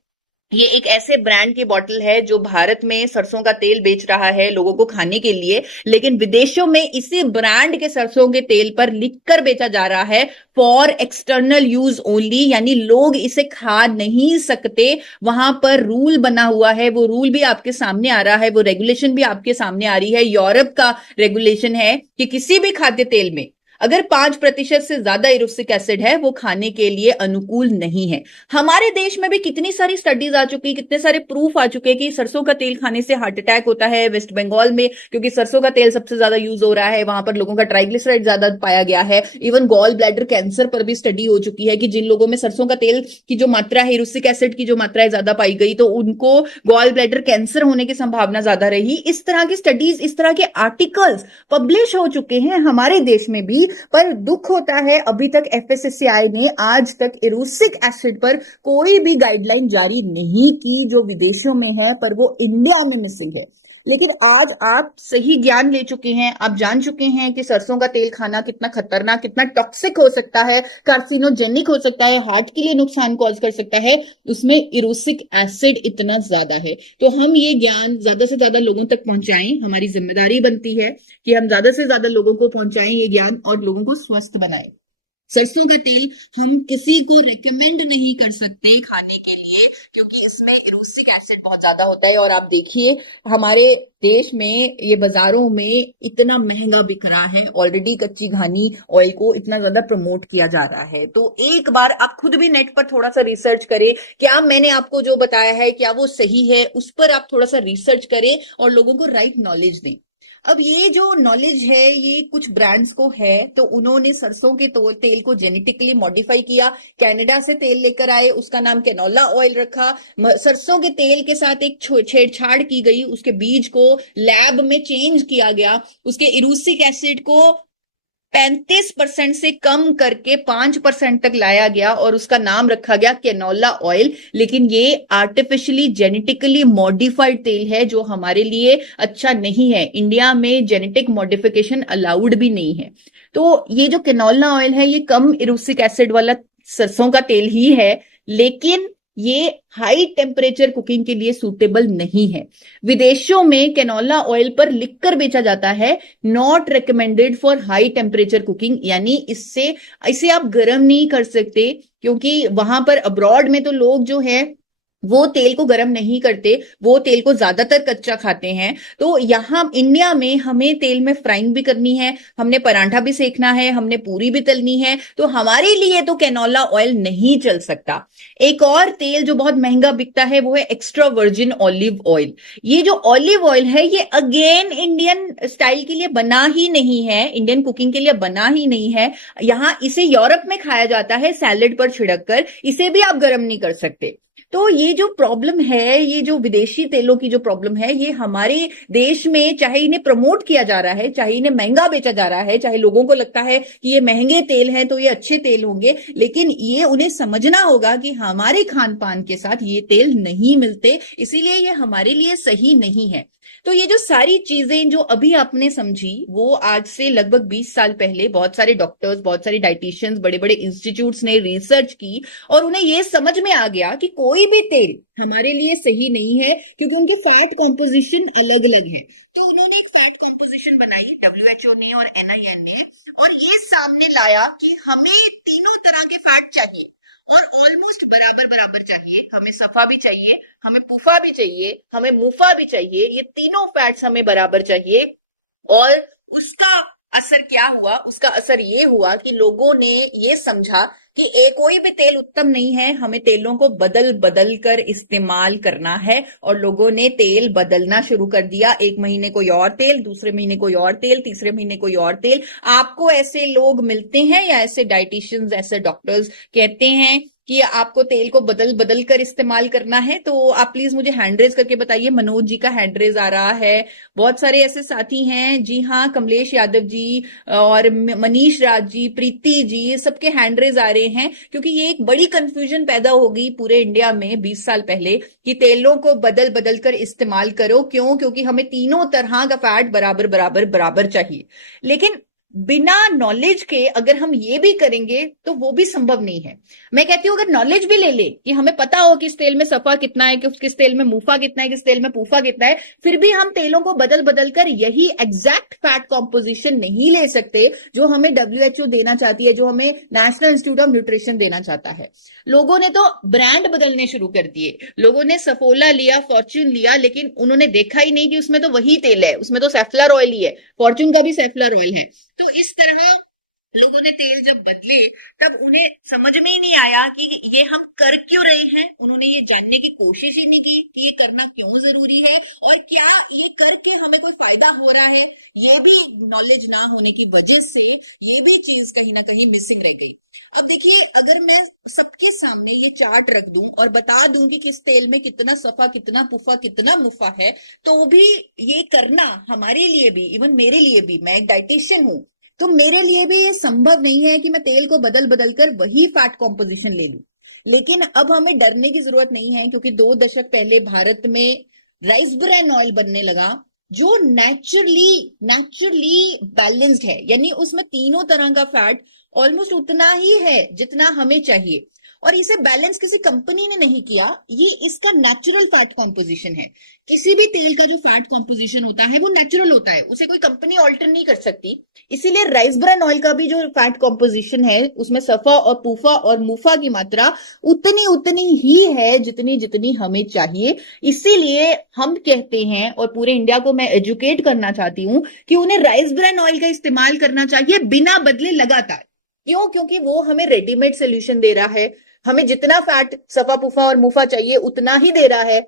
ये एक ऐसे ब्रांड की बॉटल है जो भारत में सरसों का तेल बेच रहा है लोगों को खाने के लिए, लेकिन विदेशों में इसी ब्रांड के सरसों के तेल पर लिखकर बेचा जा रहा है फॉर एक्सटर्नल यूज ओनली, यानी लोग इसे खा नहीं सकते। वहां पर रूल बना हुआ है, वो रूल भी आपके सामने आ रहा है, वो रेगुलेशन भी आपके सामने आ रही है। यूरोप का रेगुलेशन है कि किसी भी खाद्य तेल में अगर 5% से ज्यादा इरूसिक एसिड है, वो खाने के लिए अनुकूल नहीं है। हमारे देश में भी कितनी सारी स्टडीज आ चुकी, कितने सारे प्रूफ आ चुके हैं कि सरसों का तेल खाने से हार्ट अटैक होता है। वेस्ट बंगाल में क्योंकि सरसों का तेल सबसे ज्यादा यूज हो रहा है, वहां पर लोगों का ट्राइग्लिसराइड ज्यादा पाया गया है। इवन गॉल ब्लैडर कैंसर पर भी स्टडी हो चुकी है कि जिन लोगों में सरसों का तेल की जो मात्रा है, इरूसिक एसिड की जो मात्रा है, ज्यादा पाई गई, तो उनको गॉल ब्लैडर कैंसर होने की संभावना ज्यादा रही। इस तरह की स्टडीज, इस तरह के आर्टिकल्स पब्लिश हो चुके हैं हमारे देश में भी। पर दुख होता है अभी तक एफएसएसएआई ने आज तक इरूसिक एसिड पर कोई भी गाइडलाइन जारी नहीं की, जो विदेशों में है पर वो इंडिया में मिसिंग है। लेकिन आज आप सही ज्ञान ले चुके हैं, आप जान चुके हैं कि सरसों का तेल खाना कितना खतरनाक, कितना टॉक्सिक हो सकता है, कार्सिनोजेनिक हो सकता है, हार्ट के लिए नुकसान कॉज कर सकता है, उसमें इरूसिक एसिड इतना ज्यादा है। तो हम ये ज्ञान ज्यादा से ज्यादा लोगों तक पहुंचाएं, हमारी जिम्मेदारी बनती है कि हम ज्यादा से ज्यादा लोगों को पहुंचाएं ये ज्ञान और लोगों को स्वस्थ बनाएं। सरसों का तेल हम किसी को रिकमेंड नहीं कर सकते खाने के लिए, क्योंकि इसमें इरूसिक एसिड बहुत ज्यादा होता है। और आप देखिए हमारे देश में ये बाजारों में इतना महंगा बिक रहा है, ऑलरेडी कच्ची घानी ऑयल को इतना ज्यादा प्रमोट किया जा रहा है। तो एक बार आप खुद भी नेट पर थोड़ा सा रिसर्च करें, क्या मैंने आपको जो बताया है क्या वो सही है, उस पर आप थोड़ा सा रिसर्च करें और लोगों को राइट नॉलेज दें। अब ये जो नॉलेज है ये कुछ ब्रांड्स को है, तो उन्होंने सरसों के तेल को जेनेटिकली मॉडिफाई किया, कनाडा से तेल लेकर आए, उसका नाम कैनोला ऑयल रखा। सरसों के तेल के साथ एक छेड़छाड़ की गई, उसके बीज को लैब में चेंज किया गया, उसके इरूसिक एसिड को 35% से कम करके 5% तक लाया गया और उसका नाम रखा गया कैनोला ऑयल। लेकिन ये आर्टिफिशियली जेनेटिकली मॉडिफाइड तेल है जो हमारे लिए अच्छा नहीं है। इंडिया में जेनेटिक मॉडिफिकेशन अलाउड भी नहीं है। तो ये जो कैनोला ऑयल है ये कम इरूसिक एसिड वाला सरसों का तेल ही है, लेकिन ये हाई टेम्परेचर कुकिंग के लिए सूटेबल नहीं है। विदेशों में कैनोला ऑयल पर लिखकर बेचा जाता है not recommended for high temperature cooking, यानी इसे आप गर्म नहीं कर सकते, क्योंकि वहां पर अब्रॉड में तो लोग जो है वो तेल को गर्म नहीं करते, वो तेल को ज्यादातर कच्चा खाते हैं। तो यहां इंडिया में हमें तेल में फ्राइंग भी करनी है, हमने परांठा भी सेकना है, हमने पूरी भी तलनी है, तो हमारे लिए तो कैनोला ऑयल नहीं चल सकता। एक और तेल जो बहुत महंगा बिकता है वो है एक्स्ट्रा वर्जिन ऑलिव ऑयल। ये जो ऑलिव ऑयल है ये अगेन इंडियन स्टाइल के लिए बना ही नहीं है, इंडियन कुकिंग के लिए बना ही नहीं है। यहां इसे यूरोप में खाया जाता है सैलेड पर छिड़क कर, इसे भी आप गर्म नहीं कर सकते। तो ये जो प्रॉब्लम है, ये जो विदेशी तेलों की जो प्रॉब्लम है, ये हमारे देश में चाहे इन्हें प्रमोट किया जा रहा है, चाहे इन्हें महंगा बेचा जा रहा है, चाहे लोगों को लगता है कि ये महंगे तेल हैं तो ये अच्छे तेल होंगे, लेकिन ये उन्हें समझना होगा कि हमारे खान पान के साथ ये तेल नहीं मिलते, इसीलिए ये हमारे लिए सही नहीं है। तो ये जो सारी चीजें जो अभी आपने समझी, वो आज से लगभग 20 साल पहले बहुत सारे डॉक्टर्स, बहुत सारे डाइटिशियंस, बड़े बड़े इंस्टीट्यूट्स ने रिसर्च की और उन्हें ये समझ में आ गया कि कोई भी तेल हमारे लिए सही नहीं है, क्योंकि उनके फैट कॉम्पोजिशन अलग अलग है। तो उन्होंने एक फैट कॉम्पोजिशन बनाई WHO ने और NIN ने, और ये सामने लाया कि हमें तीनों तरह के फैट चाहिए और ऑलमोस्ट बराबर बराबर चाहिए। हमें सफा भी चाहिए, हमें पूफा भी चाहिए, हमें मुफा भी चाहिए, ये तीनों फैट्स हमें बराबर चाहिए। और उसका असर क्या हुआ? उसका असर ये हुआ कि लोगों ने ये समझा कि कोई भी तेल उत्तम नहीं है, हमें तेलों को बदल बदल कर इस्तेमाल करना है। और लोगों ने तेल बदलना शुरू कर दिया, एक महीने कोई और तेल, दूसरे महीने कोई और तेल, तीसरे महीने कोई और तेल। आपको ऐसे लोग मिलते हैं या ऐसे डाइटिशियंस, ऐसे डॉक्टर्स कहते हैं कि आपको तेल को बदल बदल कर इस्तेमाल करना है? तो आप प्लीज मुझे हैंड रेज करके बताइए। मनोज जी का हैंड रेज आ रहा है, बहुत सारे ऐसे साथी हैं। जी हाँ, कमलेश यादव जी और मनीष राज जी, प्रीति जी, सबके हैंड रेज आ रहे हैं, क्योंकि ये एक बड़ी कंफ्यूजन पैदा हो गई पूरे इंडिया में 20 साल पहले कि तेलों को बदल बदल कर इस्तेमाल करो। क्यों? क्योंकि हमें तीनों तरह का फैट बराबर बराबर बराबर चाहिए। लेकिन बिना नॉलेज के अगर हम ये भी करेंगे तो वो भी संभव नहीं है। मैं कहती हूं अगर नॉलेज भी ले ले कि हमें पता हो किस तेल में सफा कितना है, किस तेल में मुफा कितना है, किस तेल में पूफा कितना है, फिर भी हम तेलों को बदल बदल कर यही एग्जैक्ट फैट कॉम्पोजिशन नहीं ले सकते जो हमें WHO देना चाहती है, जो हमें नेशनल इंस्टीट्यूट ऑफ न्यूट्रिशन देना चाहता है। लोगों ने तो ब्रांड बदलने शुरू कर दिए। लोगों ने सफोला लिया, फॉर्च्यून लिया, लेकिन उन्होंने देखा ही नहीं कि उसमें तो वही तेल है, उसमें तो सेफ्लर ऑयल ही है, फॉर्च्यून का भी सेफ्लर ऑयल है। तो इस तरह लोगों ने तेल जब बदले तब उन्हें समझ में ही नहीं आया कि ये हम कर क्यों रहे हैं। उन्होंने ये जानने की कोशिश ही नहीं की कि ये करना क्यों जरूरी है और क्या ये करके हमें कोई फायदा हो रहा है। ये भी नॉलेज ना होने की वजह से ये भी चीज कहीं ना कहीं मिसिंग रह गई। अब देखिए, अगर मैं सबके सामने ये चार्ट रख दूं और बता दूं कि किस तेल में कितना सफा, कितना पुफा, कितना मुफा है, तो भी ये करना हमारे लिए भी, इवन मेरे लिए भी, मैं एक डाइटिशियन हूं, तो मेरे लिए भी ये संभव नहीं है कि मैं तेल को बदल बदल कर वही फैट कॉम्पोजिशन ले लूं। लेकिन अब हमें डरने की जरूरत नहीं है, क्योंकि 2 दशक पहले भारत में राइस ब्रान ऑयल बनने लगा जो नेचुरली बैलेंस्ड है, यानी उसमें तीनों तरह का फैट ऑलमोस्ट उतना ही है जितना हमें चाहिए। और इसे बैलेंस किसी कंपनी ने नहीं किया, ये इसका नेचुरल फैट कॉम्पोजिशन है। किसी भी तेल का जो फैट कॉम्पोजिशन होता है वो नेचुरल होता है, उसे कोई कंपनी ऑल्टर नहीं कर सकती। इसीलिए राइस ब्रान ऑयल का भी जो फैट कॉम्पोजिशन है उसमें सफा और पूफा और मुफा की मात्रा उतनी उतनी ही है जितनी जितनी हमें चाहिए। इसीलिए हम कहते हैं, और पूरे इंडिया को मैं एजुकेट करना चाहती हूं, कि उन्हें राइस ब्रान ऑयल का इस्तेमाल करना चाहिए बिना बदले लगातार। क्यों? क्योंकि वो हमें रेडीमेड सोल्यूशन दे रहा है, हमें जितना फैट सफा पुफा और मुफा चाहिए उतना ही दे रहा है,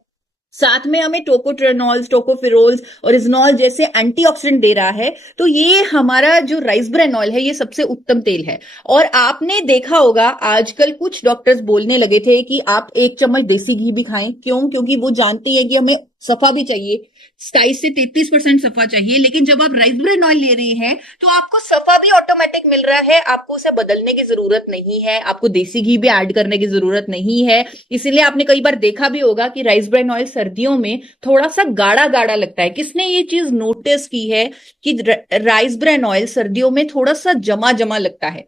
साथ में हमें टोकोट्रेनॉल्स, टोकोफिरोल्स और इजनॉल जैसे एंटीऑक्सीडेंट दे रहा है। तो ये हमारा जो राइस ब्रान ऑयल है ये सबसे उत्तम तेल है। और आपने देखा होगा आजकल कुछ डॉक्टर्स बोलने लगे थे कि आप 1 चम्मच देसी घी भी खाएं। क्यों? क्योंकि वो जानते हैं कि हमें सफा भी चाहिए, 27 से 33% सफा चाहिए। लेकिन जब आप राइस ब्रान ऑयल ले रहे हैं तो आपको सफा भी ऑटोमेटिक मिल रहा है, आपको उसे बदलने की जरूरत नहीं है, आपको देसी घी भी ऐड करने की जरूरत नहीं है। इसीलिए आपने कई बार देखा भी होगा कि राइस ब्रान ऑयल सर्दियों में थोड़ा सा गाढ़ा गाढ़ा लगता है। किसने ये चीज नोटिस की है कि राइस ब्रान ऑयल सर्दियों में थोड़ा सा जमा जमा लगता है?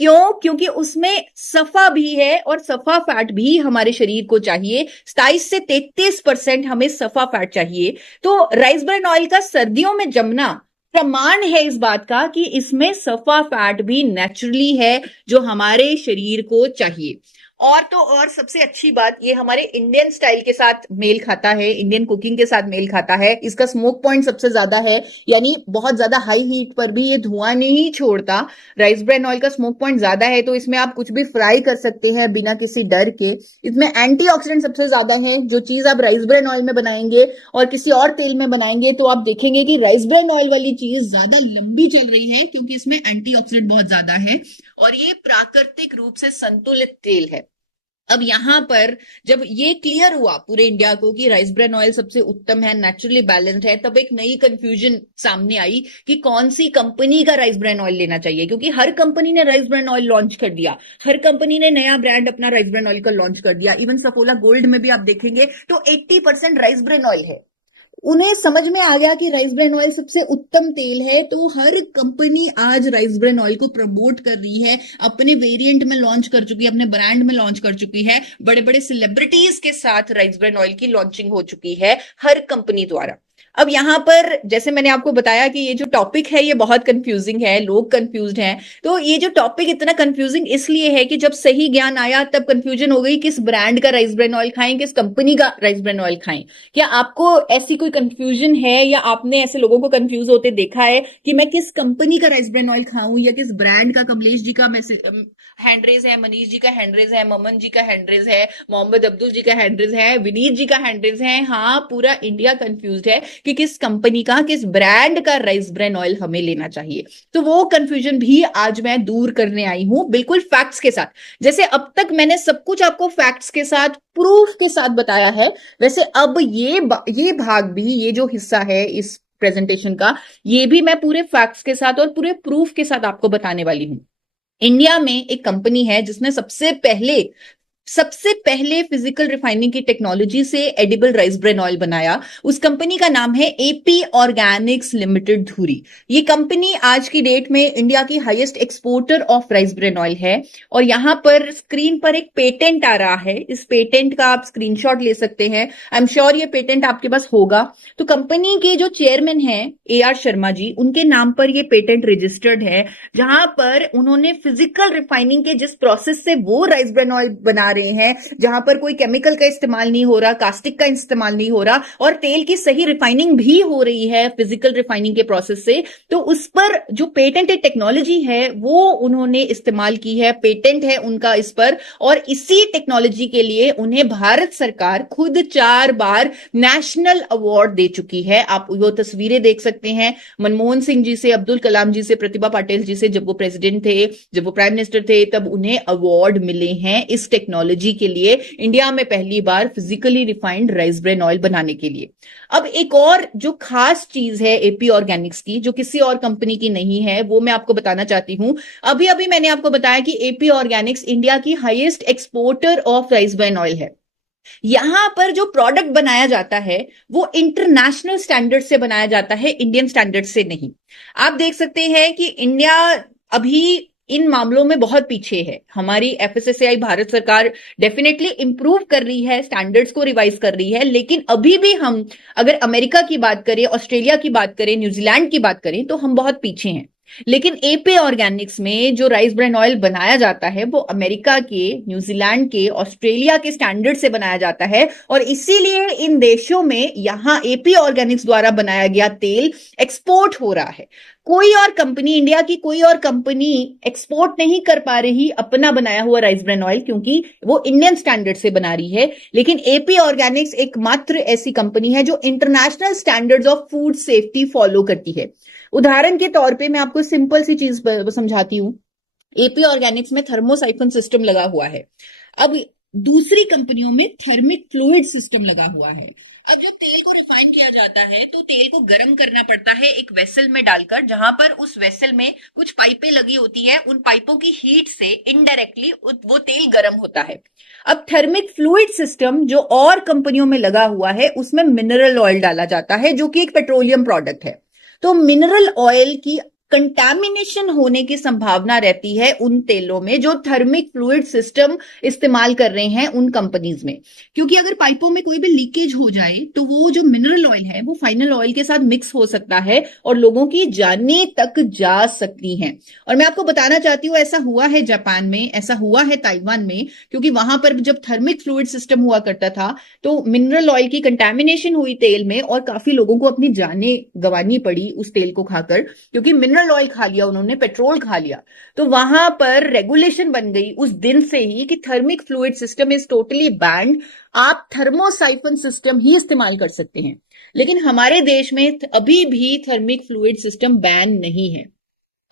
क्यों? क्योंकि उसमें सफा भी है और सफा फैट भी हमारे शरीर को चाहिए। 27 से 33% हमें सफा फैट चाहिए। तो राइस ब्रान ऑयल का सर्दियों में जमना प्रमाण है इस बात का कि इसमें सफा फैट भी नेचुरली है जो हमारे शरीर को चाहिए। और तो और सबसे अच्छी बात, ये हमारे इंडियन स्टाइल के साथ मेल खाता है, इंडियन कुकिंग के साथ मेल खाता है। इसका स्मोक पॉइंट सबसे ज्यादा है, यानी बहुत ज्यादा हाई हीट पर भी ये धुआं नहीं छोड़ता। राइस ब्रान ऑयल का स्मोक पॉइंट ज्यादा है, तो इसमें आप कुछ भी फ्राई कर सकते हैं बिना किसी डर के। इसमें एंटीऑक्सीडेंट सबसे ज्यादा है। जो चीज आप राइस ब्रान ऑयल में बनाएंगे और किसी और तेल में बनाएंगे तो आप देखेंगे कि राइस ब्रान ऑयल वाली चीज ज्यादा लंबी चल रही है, क्योंकि इसमें एंटीऑक्सीडेंट बहुत ज्यादा है और ये प्राकृतिक रूप से संतुलित तेल है। अब यहां पर जब ये क्लियर हुआ पूरे इंडिया को कि राइस ब्रान ऑयल सबसे उत्तम है, नेचुरली बैलेंस्ड है, तब एक नई कंफ्यूजन सामने आई कि कौन सी कंपनी का राइस ब्रान ऑयल लेना चाहिए। क्योंकि हर कंपनी ने राइस ब्रान ऑयल लॉन्च कर दिया, हर कंपनी ने नया ब्रांड अपना राइस ब्रान ऑयल का लॉन्च कर दिया। इवन सफोला गोल्ड में भी आप देखेंगे तो 80% राइस ब्रान ऑयल है। उन्हें समझ में आ गया कि राइस ब्रान ऑयल सबसे उत्तम तेल है, तो हर कंपनी आज राइस ब्रान ऑयल को प्रमोट कर रही है, अपने वेरिएंट में लॉन्च कर चुकी है, अपने ब्रांड में लॉन्च कर चुकी है। बड़े बड़े सेलिब्रिटीज के साथ राइस ब्रान ऑयल की लॉन्चिंग हो चुकी है हर कंपनी द्वारा। अब यहाँ पर जैसे मैंने आपको बताया कि ये जो टॉपिक है ये बहुत कंफ्यूजिंग है, लोग कंफ्यूज्ड हैं। तो ये जो टॉपिक इतना कंफ्यूजिंग इसलिए है कि जब सही ज्ञान आया तब कंफ्यूजन हो गई, किस ब्रांड का राइस ब्रान ऑयल खाएं, किस कंपनी का राइस ब्रान ऑयल खाएं। क्या आपको ऐसी कोई कंफ्यूजन है या आपने ऐसे लोगों को कंफ्यूज होते देखा है कि मैं किस कंपनी का राइस ब्रान ऑयल खाऊं या किस ब्रांड का? कमलेश जी का मैसेज हैंडरेज है, मनीष जी का हैंडरेज है, ममन जी का हैंडरेज है, मोहम्मद अब्दुल जी का हैंडरेज है, विनीत जी का हैंडरेज है। हाँ, पूरा इंडिया कंफ्यूज है कि किस कंपनी का, किस ब्रांड का राइस ब्रान ऑयल हमें लेना चाहिए। तो वो कंफ्यूजन भी आज मैं दूर करने आई हूं, बिल्कुल फैक्ट्स के साथ। जैसे अब तक मैंने सब कुछ आपको फैक्ट्स के साथ, प्रूफ के साथ बताया है, वैसे अब ये भाग भी, ये जो हिस्सा है इस प्रेजेंटेशन का, ये भी मैं पूरे फैक्ट्स के साथ और पूरे प्रूफ के साथ आपको बताने वाली हूं। इंडिया में एक कंपनी है जिसने सबसे पहले फिजिकल रिफाइनिंग की टेक्नोलॉजी से एडिबल राइस ब्रान ऑयल बनाया। उस कंपनी का नाम है एपी ऑर्गेनिक्स लिमिटेड, धुरी। ये कंपनी आज की डेट में इंडिया की highest exporter of rice bran oil है। और यहां पर स्क्रीन पर एक पेटेंट आ रहा है, इस पेटेंट का आप स्क्रीनशॉट ले सकते हैं। आई एम श्योर ये पेटेंट आपके पास होगा। तो कंपनी के जो चेयरमैन हैं AR शर्मा जी, उनके नाम पर ये पेटेंट रजिस्टर्ड है, जहां पर उन्होंने फिजिकल रिफाइनिंग के जिस प्रोसेस से वो राइस ब्रान ऑयल बना रहे हैं, जहां पर कोई केमिकल का इस्तेमाल नहीं हो रहा, कास्टिक का इस्तेमाल नहीं हो रहा, और तेल की सही रिफाइनिंग भी हो रही है फिजिकल रिफाइनिंग के प्रोसेस से, तो उस पर जो पेटेंटेड टेक्नोलॉजी है वो उन्होंने इस्तेमाल की है, पेटेंट है उनका इस पर। और इसी टेक्नोलॉजी के लिए उन्हें भारत सरकार खुद 4 बार नेशनल अवार्ड दे चुकी है। आप वो तस्वीरें देख सकते हैं, मनमोहन सिंह जी से, अब्दुल कलाम जी से, प्रतिभा पाटिल जी से, जब वो प्रेसिडेंट थे, जब वो प्राइम मिनिस्टर थे, तब उन्हें अवार्ड मिले हैं इस टेक्नोलॉजी के लिए, इंडिया में पहली बार physically refined rice bran oil बनाने के लिए। अब एक और जो खास चीज है एपी ऑर्गेनिक्स की, जो किसी और कंपनी की नहीं है, वो मैं आपको बताना चाहती हूं। अभी अभी मैंने आपको बताया कि एपी ऑर्गेनिक्स इंडिया की highest exporter of rice bran oil है। यहां पर जो प्रोडक्ट बनाया जाता है वो इंटरनेशनल स्टैंडर्ड से बनाया जाता है, इंडियन स्टैंडर्ड से नहीं। आप देख सकते हैं कि इंडिया अभी इन मामलों में बहुत पीछे है। हमारी FSSAI भारत सरकार डेफिनेटली इंप्रूव कर रही है, स्टैंडर्ड्स को रिवाइज कर रही है, लेकिन अभी भी हम अगर अमेरिका की बात करें, ऑस्ट्रेलिया की बात करें, न्यूजीलैंड की बात करें, तो हम बहुत पीछे हैं। लेकिन एपी ऑर्गेनिक्स में जो राइस ब्रान ऑयल बनाया जाता है वो अमेरिका के, न्यूजीलैंड के, ऑस्ट्रेलिया के स्टैंडर्ड से बनाया जाता है, और इसीलिए इन देशों में यहां एपी ऑर्गेनिक्स द्वारा बनाया गया तेल एक्सपोर्ट हो रहा है। कोई और कंपनी, इंडिया की कोई और कंपनी एक्सपोर्ट नहीं कर पा रही अपना बनाया हुआ राइस ब्रान ऑयल, क्योंकि वो इंडियन स्टैंडर्ड से बना रही है। लेकिन एपी ऑर्गेनिक्स एकमात्र ऐसी कंपनी है जो international standards of food safety follow करती है। उदाहरण के तौर पे मैं आपको सिंपल सी चीज समझाती हूं। एपी ऑर्गेनिक्स में थर्मोसाइफन सिस्टम लगा हुआ है। अब दूसरी कंपनियों में थर्मिक फ्लूइड सिस्टम लगा हुआ है। अब जब तेल को रिफाइन किया जाता है तो तेल को गर्म करना पड़ता है एक वेसल में डालकर, जहां पर उस वेसल में कुछ पाइपें लगी होती है, उन पाइपों की हीट से इनडायरेक्टली वो तेल गर्म होता है। अब थर्मिक फ्लूइड सिस्टम जो और कंपनियों में लगा हुआ है, उसमें मिनरल ऑयल डाला जाता है, जो कि एक पेट्रोलियम प्रोडक्ट है। तो मिनरल ऑयल की कंटैमिनेशन होने की संभावना रहती है उन तेलों में जो थर्मिक फ्लूइड सिस्टम इस्तेमाल कर रहे हैं उन कंपनीज में, क्योंकि अगर पाइपों में कोई भी लीकेज हो जाए तो वो जो मिनरल ऑयल है वो फाइनल ऑयल के साथ मिक्स हो सकता है और लोगों की जानें तक जा सकती हैं। और मैं आपको बताना चाहती हूँ, ऐसा हुआ है जापान में, ऐसा हुआ है ताइवान में, क्योंकि वहां पर जब थर्मिक फ्लूइड सिस्टम हुआ करता था तो मिनरल ऑयल की कंटैमिनेशन हुई तेल में और काफी लोगों को अपनी जानें गंवानी पड़ी उस तेल को खाकर, क्योंकि मिनरल ऑयल खा लिया उन्होंने, पेट्रोल खा लिया। तो वहां पर रेगुलेशन बन गई उस दिन से ही कि thermic fluid system is totally band, आप थर्मोसाइफन सिस्टम ही इस्तेमाल कर सकते हैं। लेकिन हमारे देश में अभी भी थर्मिक फ्लूइड सिस्टम बैन नहीं है।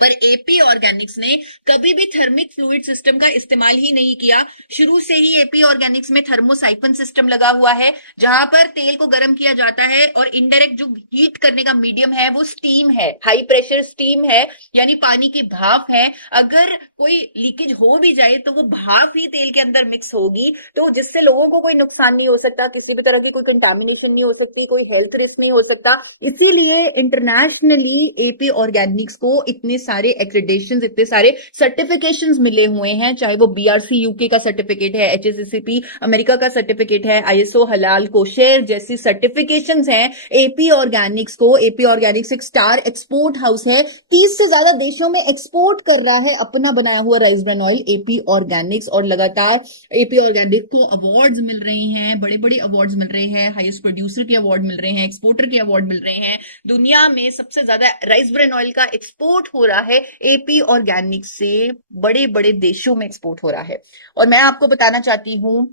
पर एपी ऑर्गेनिक्स ने कभी भी थर्मिक फ्लूइड सिस्टम का इस्तेमाल ही नहीं किया। शुरू से ही एपी ऑर्गेनिक्स में थर्मोसाइफन सिस्टम लगा हुआ है, जहां पर तेल को गर्म किया जाता है और इनडायरेक्ट जो हीट करने का मीडियम है वो स्टीम है, हाई प्रेशर स्टीम है, यानी पानी की भाप है। अगर कोई लीकेज हो भी जाए तो वो भाप ही तेल के अंदर मिक्स होगी, तो जिससे लोगों को कोई नुकसान नहीं हो सकता, किसी भी तरह की कोई कंटामिनेशन नहीं हो सकती, कोई हेल्थ रिस्क नहीं हो सकता। इसीलिए इंटरनेशनली एपी ऑर्गेनिक्स को इतने सारे एक्रेडिटेशंस, इतने सारे सर्टिफिकेशंस मिले हुए हैं, चाहे वो BRC यूके का सर्टिफिकेट है, HACCP अमेरिका का सर्टिफिकेट है, ISO हलाल कोशेर जैसी सर्टिफिकेशंस हैं। एपी ऑर्गेनिक्स एक स्टार एक्सपोर्ट हाउस है, 30 से ज्यादा देशों में एक्सपोर्ट कर रहा है अपना बनाया हुआ rice bran oil AP Organics, और लगातार एपी ऑर्गेनिक को अवार्ड्स मिल रहे हैं, बड़े बड़े अवार्ड्स मिल रहे हैं, हाईएस्ट प्रोड्यूसर के अवार्ड मिल रहे हैं, एक्सपोर्टर के अवार्ड मिल रहे हैं। दुनिया में सबसे ज्यादा राइस ब्रान ऑयल का एक्सपोर्ट हो रहा है एपी ऑर्गेनिक से, बड़े बड़े देशों में एक्सपोर्ट हो रहा है। और मैं आपको बताना चाहती हूं,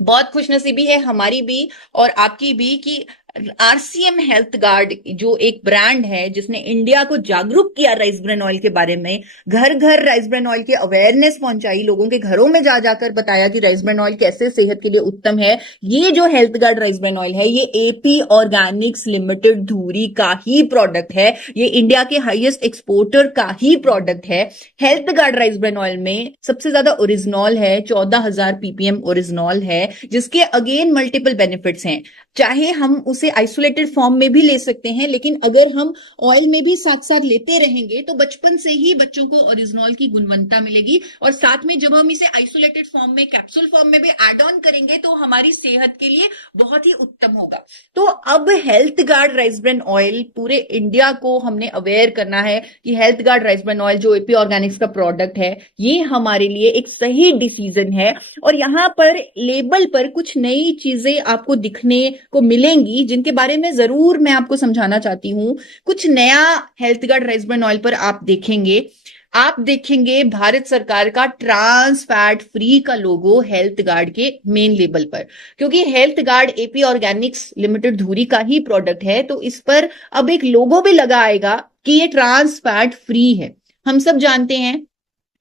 बहुत खुशनसीबी है हमारी भी और आपकी भी कि RCM हेल्थ गार्ड जो एक ब्रांड है जिसने इंडिया को जागरूक किया राइस ब्रान ऑयल के बारे में, घर घर राइस ब्रान ऑयल की अवेयरनेस पहुंचाई, लोगों के घरों में जा जाकर बताया कि राइस ब्रान ऑयल कैसे सेहत के लिए उत्तम है। ये जो health guard rice bran oil है, ये एपी ऑर्गेनिक्स लिमिटेड धुरी का ही प्रोडक्ट है, ये इंडिया के हाईएस्ट एक्सपोर्टर का ही प्रोडक्ट है। Health guard rice bran oil में सबसे ज्यादा ओरिजिनॉल है, 14,000 ppm ओरिजिनॉल है, जिसके अगेन मल्टीपल बेनिफिट्स हैं। चाहे हम उसे आइसोलेटेड फॉर्म में भी ले सकते हैं, लेकिन अगर हम ऑयल में भी साथ साथ लेते रहेंगे तो बचपन से ही बच्चों को ओरिजिनॉल की गुणवत्ता मिलेगी, और साथ में जब हम इसे आइसोलेटेड फॉर्म में, कैप्सूल फॉर्म में भी एड ऑन करेंगे तो हमारी सेहत के लिए बहुत ही उत्तम होगा। तो अब health guard rice bran oil, पूरे इंडिया को हमने अवेयर करना है कि health guard rice bran oil जो एपी ऑर्गेनिक्स का प्रोडक्ट है, ये हमारे लिए एक सही डिसीजन है। और यहां पर लेबल पर कुछ नई चीजें आपको दिखने को मिलेंगी जिनके बारे में जरूर मैं आपको समझाना चाहती हूं। कुछ नया health guard rice bran oil पर आप देखेंगे भारत सरकार का ट्रांस फैट फ्री का लोगो हेल्थ गार्ड के मेन लेबल पर, क्योंकि health guard AP Organics limited धुरी का ही प्रोडक्ट है, तो इस पर अब एक लोगो भी लगा आएगा कि ये ट्रांस फैट फ्री है। हम सब जानते हैं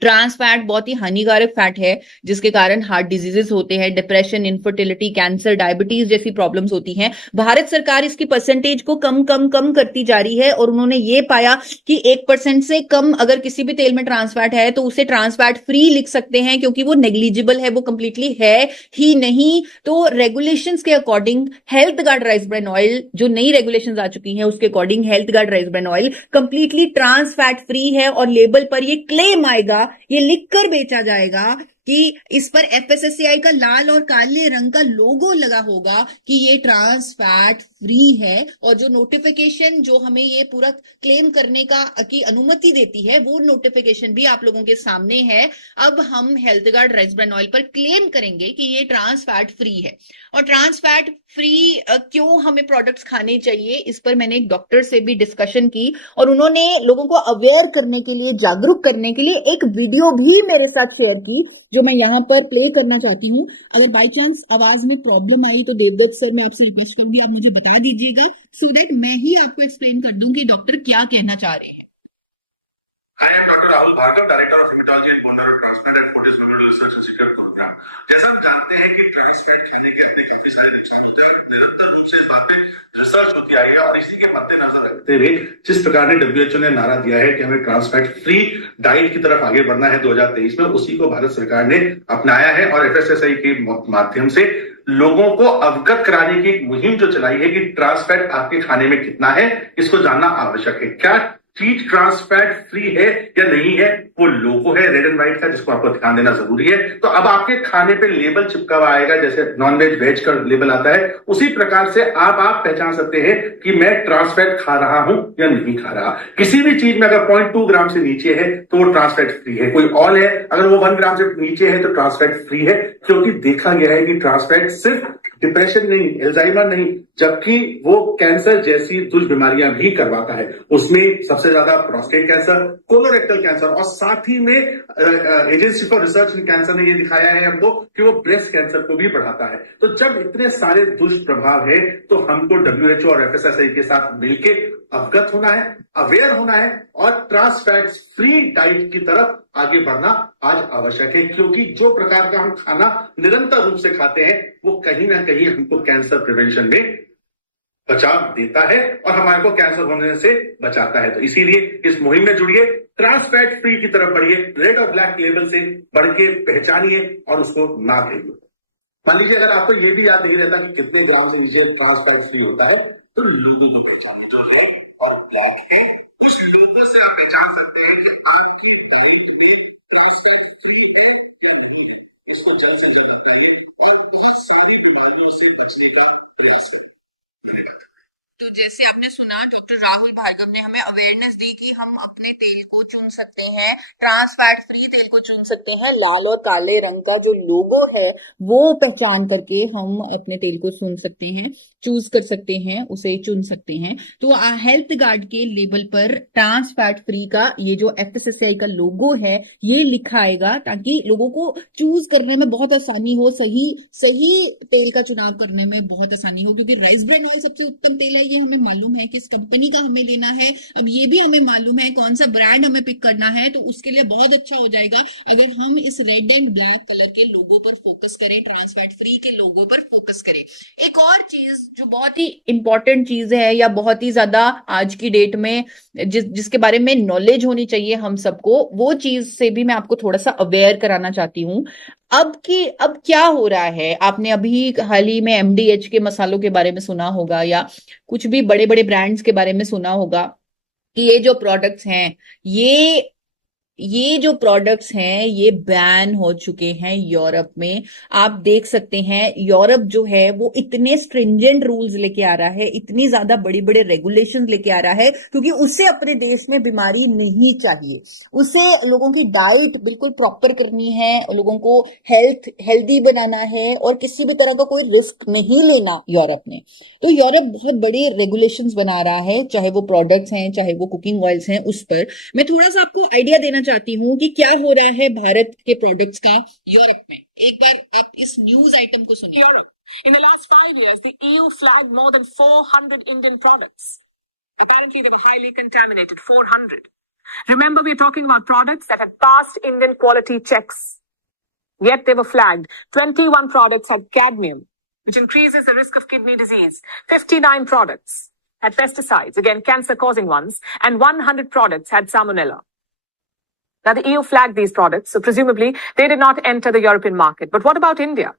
ट्रांस फैट बहुत ही हानिकारक फैट है, जिसके कारण हार्ट डिजीजेस होते हैं, डिप्रेशन, इनफर्टिलिटी, कैंसर, डायबिटीज जैसी प्रॉब्लम्स होती हैं। भारत सरकार इसकी परसेंटेज को कम करती जा रही है, और उन्होंने ये पाया कि 1% से कम अगर किसी भी तेल में ट्रांस फैट है तो उसे ट्रांस फैट फ्री लिख सकते हैं, क्योंकि वो नेग्लिजिबल है, वो कंप्लीटली है ही नहीं। तो रेगुलेशंस के according health guard rice bran oil, जो नई रेगुलेशंस आ चुकी हैं उसके according health guard rice bran oil completely trans fat free है, और लेबल पर ये क्लेम आएगा, ये लिखकर बेचा जाएगा कि इस पर FSSAI का लाल और काले रंग का लोगो लगा होगा कि ये ट्रांस फैट फ्री है। और जो नोटिफिकेशन जो हमें ये पूरा क्लेम करने की अनुमति देती है, वो नोटिफिकेशन भी आप लोगों के सामने है। अब हम health guard rice bran oil पर क्लेम करेंगे कि ये ट्रांस फैट फ्री है। और ट्रांस फैट फ्री क्यों हमें प्रोडक्ट्स खाने चाहिए, इस पर मैंने एक डॉक्टर से भी डिस्कशन की, और उन्होंने लोगों को अवेयर करने के लिए, जागरूक करने के लिए एक वीडियो भी मेरे साथ शेयर की, जो मैं यहाँ पर प्ले करना चाहती हूँ। अगर बाई चांस आवाज में प्रॉब्लम आई तो देवदत्त सर, मैं आपसे रिक्वेस्ट करूंगी आप मुझे बता दीजिएगा, सो दैट मैं ही आपको एक्सप्लेन कर दूं कि डॉक्टर क्या कहना चाह रहे हैं। I am Dr. Rahul Bhargav, Director of Hematology and Bone Marrow Transplant at Fortis Memorial Research Institute, Gurugram. जैसा आप जानते हैं कि ट्रांसप्लांट खाने के अपने काफी सारे नुकसान होते हैं, निरंतर रूप से इस बात पे रिसर्च होती आई है, और इसी के मद्देनजर रखते हुए जिस प्रकार ने WHO ने नारा दिया है कि हमें ट्रांसफैट फ्री डाइट की तरफ आगे बढ़ना है 2023 में, उसी को भारत सरकार ने अपनाया है, और FSSAI के माध्यम से लोगों को अवगत कराने की मुहिम जो चलाई है कि ट्रांसफैट आपके खाने में कितना है, इसको जानना आवश्यक है। क्या चीज ट्रांसफैट फ्री है या नहीं है, वो लोगो है रेड एंड व्हाइट का, जिसको आपको ध्यान देना जरूरी है। तो अब आपके खाने पे लेबल चिपका हुआ आएगा, जैसे नॉन वेज वेज का लेबल आता है, उसी प्रकार से आप पहचान सकते हैं कि मैं ट्रांसफैट खा रहा हूं या नहीं खा रहा। किसी भी चीज में अगर 0.2 ग्राम से नीचे है तो वो ट्रांसफैट फ्री है। कोई ऑल है, अगर वो 1 ग्राम से नीचे है तो ट्रांसफैट फ्री है, क्योंकि देखा गया है कि ट्रांसफैट सिर्फ डिप्रेशन नहीं, एल्जाइमर नहीं, जबकि वो कैंसर जैसी दुष्बीमारियां भी करवाता है। उसमें सबसे ज्यादा प्रोस्टेट कैंसर, कोलोरेक्टल कैंसर, और साथ ही में agency for research in cancer ने ये दिखाया है हमको कि वो ब्रेस्ट कैंसर को भी बढ़ाता है। तो जब इतने सारे दुष्प्रभाव है तो हमको WHO और FSSAI के साथ मिलकर अवगत होना है, अवेयर होना है, और ट्रांसफैट फ्री डाइट की तरफ आगे बढ़ना आज आवश्यक है, क्योंकि जो प्रकार का हम खाना निरंतर रूप से खाते हैं वो कहीं ना कहीं हमको कैंसर प्रिवेंशन में बचाव देता है और हमारे को कैंसर होने से बचाता है। तो इसीलिए इस मुहिम में जुड़िए, ट्रांसफैट फ्री की तरफ बढ़िए, रेड और ब्लैक लेबल से बढ़ के पहचानिए और उसको ना भेजिए। मान लीजिए अगर आपको ये भी याद नहीं रहता कि कितने ग्राम से नीचे ट्रांसफैट फ्री होता है, तो लोगों को पहचानिए जो रेड और ब्लैक है, उस लेबल से आप पहचान सकते हैं आपकी डाइट में ट्रांस फैट फ्री है या नहीं है, उसको जल्द से जल्द अपनाइए और बहुत सारी बीमारियों से बचने का प्रयास करें। तो जैसे आपने सुना, डॉक्टर राहुल भार्गव ने हमें अवेयरनेस दी कि हम अपने तेल को चुन सकते हैं, ट्रांस फैट फ्री तेल को चुन सकते हैं। लाल और काले रंग का जो लोगो है वो पहचान करके हम अपने तेल को चुन सकते हैं, चूज कर सकते हैं, उसे चुन सकते हैं। तो हेल्थ गार्ड के लेबल पर ट्रांस फैट फ्री का ये जो FSSAI का लोगो है ये लिखा आएगा, ताकि लोगों को चूज करने में बहुत आसानी हो, सही सही तेल का चुनाव करने में बहुत आसानी हो। क्योंकि राइस ब्रान ऑयल सबसे उत्तम तेल है, ये हमें मालूम है, किस कंपनी का हमें लेना है। अब ये भी हमें मालूम है कौन सा ब्रांड हमें पिक करना है, तो उसके लिए बहुत अच्छा हो जाएगा अगर हम इस रेड एंड ब्लैक कलर के लोगो पर फोकस करें, ट्रांस फैट फ्री के लोगो पर फोकस करें। एक और चीज जो बहुत ही इंपॉर्टेंट चीज है, या बहुत ही ज्यादा आज की डेट में जिसके बारे में नॉलेज होनी चाहिए हम सबको, वो चीज से भी मैं आपको थोड़ा सा अवेयर कराना चाहती हूँ। अब क्या हो रहा है, आपने अभी हाल ही में MDH के मसालों के बारे में सुना होगा, या कुछ भी बड़े बड़े ब्रांड्स के बारे में सुना होगा कि ये जो प्रोडक्ट्स हैं, ये जो प्रोडक्ट्स हैं ये बैन हो चुके हैं यूरोप में। आप देख सकते हैं यूरोप जो है वो इतने स्ट्रिंजेंट रूल्स लेके आ रहा है, इतनी ज्यादा बड़ी बड़े रेगुलेशंस लेके आ रहा है, क्योंकि उसे अपने देश में बीमारी नहीं चाहिए। उसे लोगों की डाइट बिल्कुल प्रॉपर करनी है, लोगों को हेल्दी बनाना है, और किसी भी तरह का कोई रिस्क नहीं लेना यूरोप में। तो यूरोप बहुत बड़ी रेगुलेशंस बना रहा है, चाहे वो प्रोडक्ट्स हैं, चाहे वो कुकिंग ऑयल्स हैं, उस पर मैं थोड़ा सा आपको आइडिया देना चाहती हूँ कि क्या हो रहा है भारत के प्रोडक्ट्स का यूरोप में। एक बार आप इस न्यूज आइटम को सुनिए। Europe. In the last 5 years, the EU flagged more than 400 Indian products. Apparently, they were highly contaminated. 400. Remember, we're talking about products that had passed Indian quality checks. Yet they were flagged. 21 products had cadmium, which increases the risk of kidney disease. 59 products had pesticides, again cancer-causing ones, and 100 products had salmonella. Now, the EU flagged these products, so presumably they did not enter the European market. But what about India?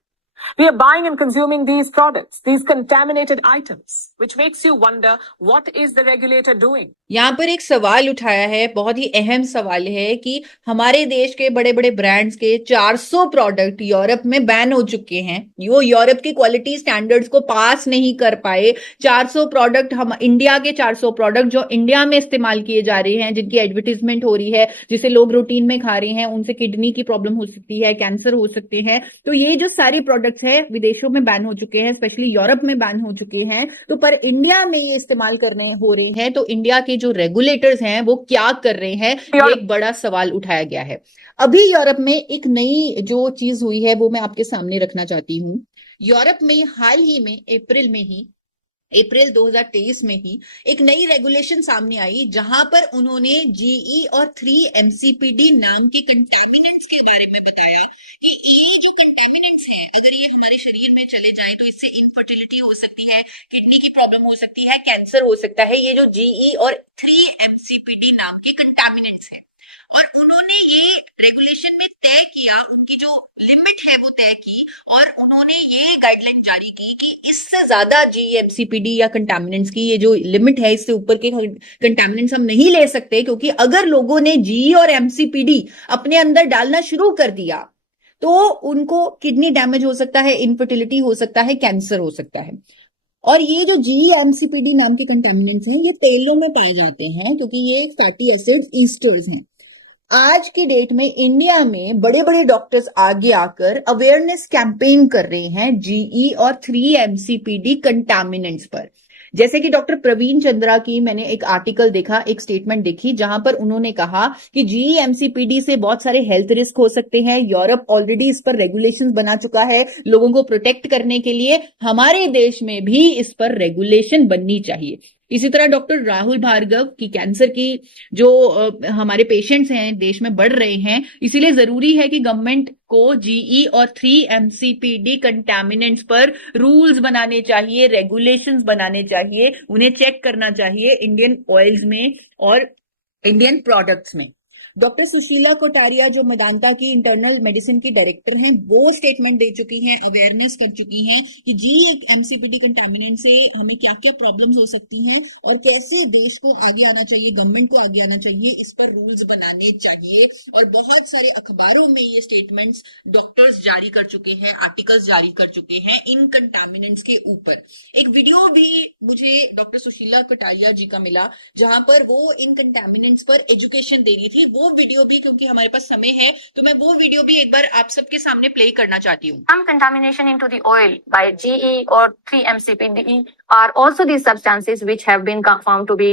We are buying and consuming these products, these contaminated items, which makes you wonder, what is the regulator doing? यहाँ पर एक सवाल उठाया है, बहुत ही अहम सवाल है कि हमारे देश के बड़े बड़े ब्रांड्स के 400 प्रोडक्ट यूरोप में बैन हो चुके हैं। वो यूरोप की क्वालिटी स्टैंडर्ड्स को पास नहीं कर पाए। 400 प्रोडक्ट, हम इंडिया के 400 प्रोडक्ट जो इंडिया में इस्तेमाल किए जा रहे हैं, जिनकी एडवर्टीजमेंट हो रही है, जिसे लोग रूटीन में खा रहे हैं, उनसे किडनी की प्रॉब्लम हो सकती है, कैंसर हो सकते हैं। तो ये जो सारी प्रोडक्ट्स है विदेशों में बैन हो चुके हैं, स्पेशली यूरोप में बैन हो चुके हैं। तो पर इंडिया में ये इस्तेमाल करने हो रहे हैं, तो इंडिया के जो रेगुलेटर्स हैं वो क्या कर रहे हैं, ये एक बड़ा सवाल उठाया गया है। अभी यूरोप में एक नई जो चीज हुई है वो मैं आपके सामने रखना चाहती हूँ। यूरोप में हाल ही में अप्रैल 2023 में ही एक नई रेगुलेशन सामने आई, जहां पर उन्होंने GE और 3-MCPD नाम के कंटेमिनेंट्स के बारे में बताया कि ये जो कंटेमिनेंट्स है, अगर ये हमारे शरीर में चले जाए तो इससे इनफर्टिलिटी हो सकती है, किडनी की प्रॉब्लम हो सकती है, कैंसर हो सकता है। ये जो GE और 3-MCPD नाम के कंटेमिनेंट्स है, और उन्होंने ये रेगुलेशन में तय किया, उनकी जो लिमिट है वो तय की, और उन्होंने ये गाइडलाइन जारी की कि इससे ज्यादा GE-MCPD या कंटामिनेंट्स की ये जो लिमिट है, इससे ऊपर के कंटामिनेंट्स हम नहीं ले सकते, क्योंकि अगर लोगों ने GE और MCPD अपने अंदर डालना शुरू कर दिया तो उनको किडनी डैमेज हो सकता है, इनफर्टिलिटी हो सकता है, कैंसर हो सकता है। और ये जो GE-MCPD नाम के कंटामिनेंट्स हैं ये तेलों में पाए जाते हैं, क्योंकि ये फैटी एसिड्स, ईस्टर्स हैं। आज की डेट में इंडिया में बड़े बड़े डॉक्टर्स आगे आकर अवेयरनेस कैंपेन कर रहे हैं GE और 3-MCPD कंटामिनेंट्स पर। जैसे कि डॉक्टर प्रवीण चंद्रा की मैंने एक आर्टिकल देखा, एक स्टेटमेंट देखी, जहां पर उन्होंने कहा कि GE-MCPD से बहुत सारे हेल्थ रिस्क हो सकते हैं। यूरोप ऑलरेडी इस पर रेगुलेशंस बना चुका है लोगों को प्रोटेक्ट करने के लिए, हमारे देश में भी इस पर रेगुलेशन बननी चाहिए। इसी तरह डॉक्टर राहुल भार्गव की कैंसर की जो हमारे पेशेंट्स हैं देश में बढ़ रहे हैं, इसीलिए जरूरी है कि गवर्नमेंट को GE और 3-MCPD कंटामिनेंट्स पर रूल्स बनाने चाहिए, रेगुलेशंस बनाने चाहिए, उन्हें चेक करना चाहिए इंडियन ऑयल्स में और इंडियन प्रोडक्ट्स में। डॉक्टर सुशीला कोटारिया जो मेदांता की इंटरनल मेडिसिन की डायरेक्टर हैं, वो स्टेटमेंट दे चुकी हैं, अवेयरनेस कर चुकी हैं कि जी एमसीपीडी कंटामिनेंट से हमें क्या क्या प्रॉब्लम्स हो सकती हैं और कैसे देश को आगे आना चाहिए, गवर्नमेंट को आगे आना चाहिए, इस पर रूल्स बनाने चाहिए। और बहुत सारे अखबारों में ये स्टेटमेंट्स डॉक्टर्स जारी कर चुके हैं, आर्टिकल्स जारी कर चुके हैं इन कंटामिनेंट्स के ऊपर। एक वीडियो भी मुझे डॉक्टर सुशीला कोटारिया जी का मिला जहां पर वो इन कंटामिनेंट्स पर एजुकेशन दे रही थी। वो वीडियो भी, क्योंकि हमारे पास समय है, तो मैं वो वीडियो भी एक बार आप सबके सामने प्ले करना चाहती हूँ। Some contamination into the oil by GE or 3-MCPD are also these substances which have been found to be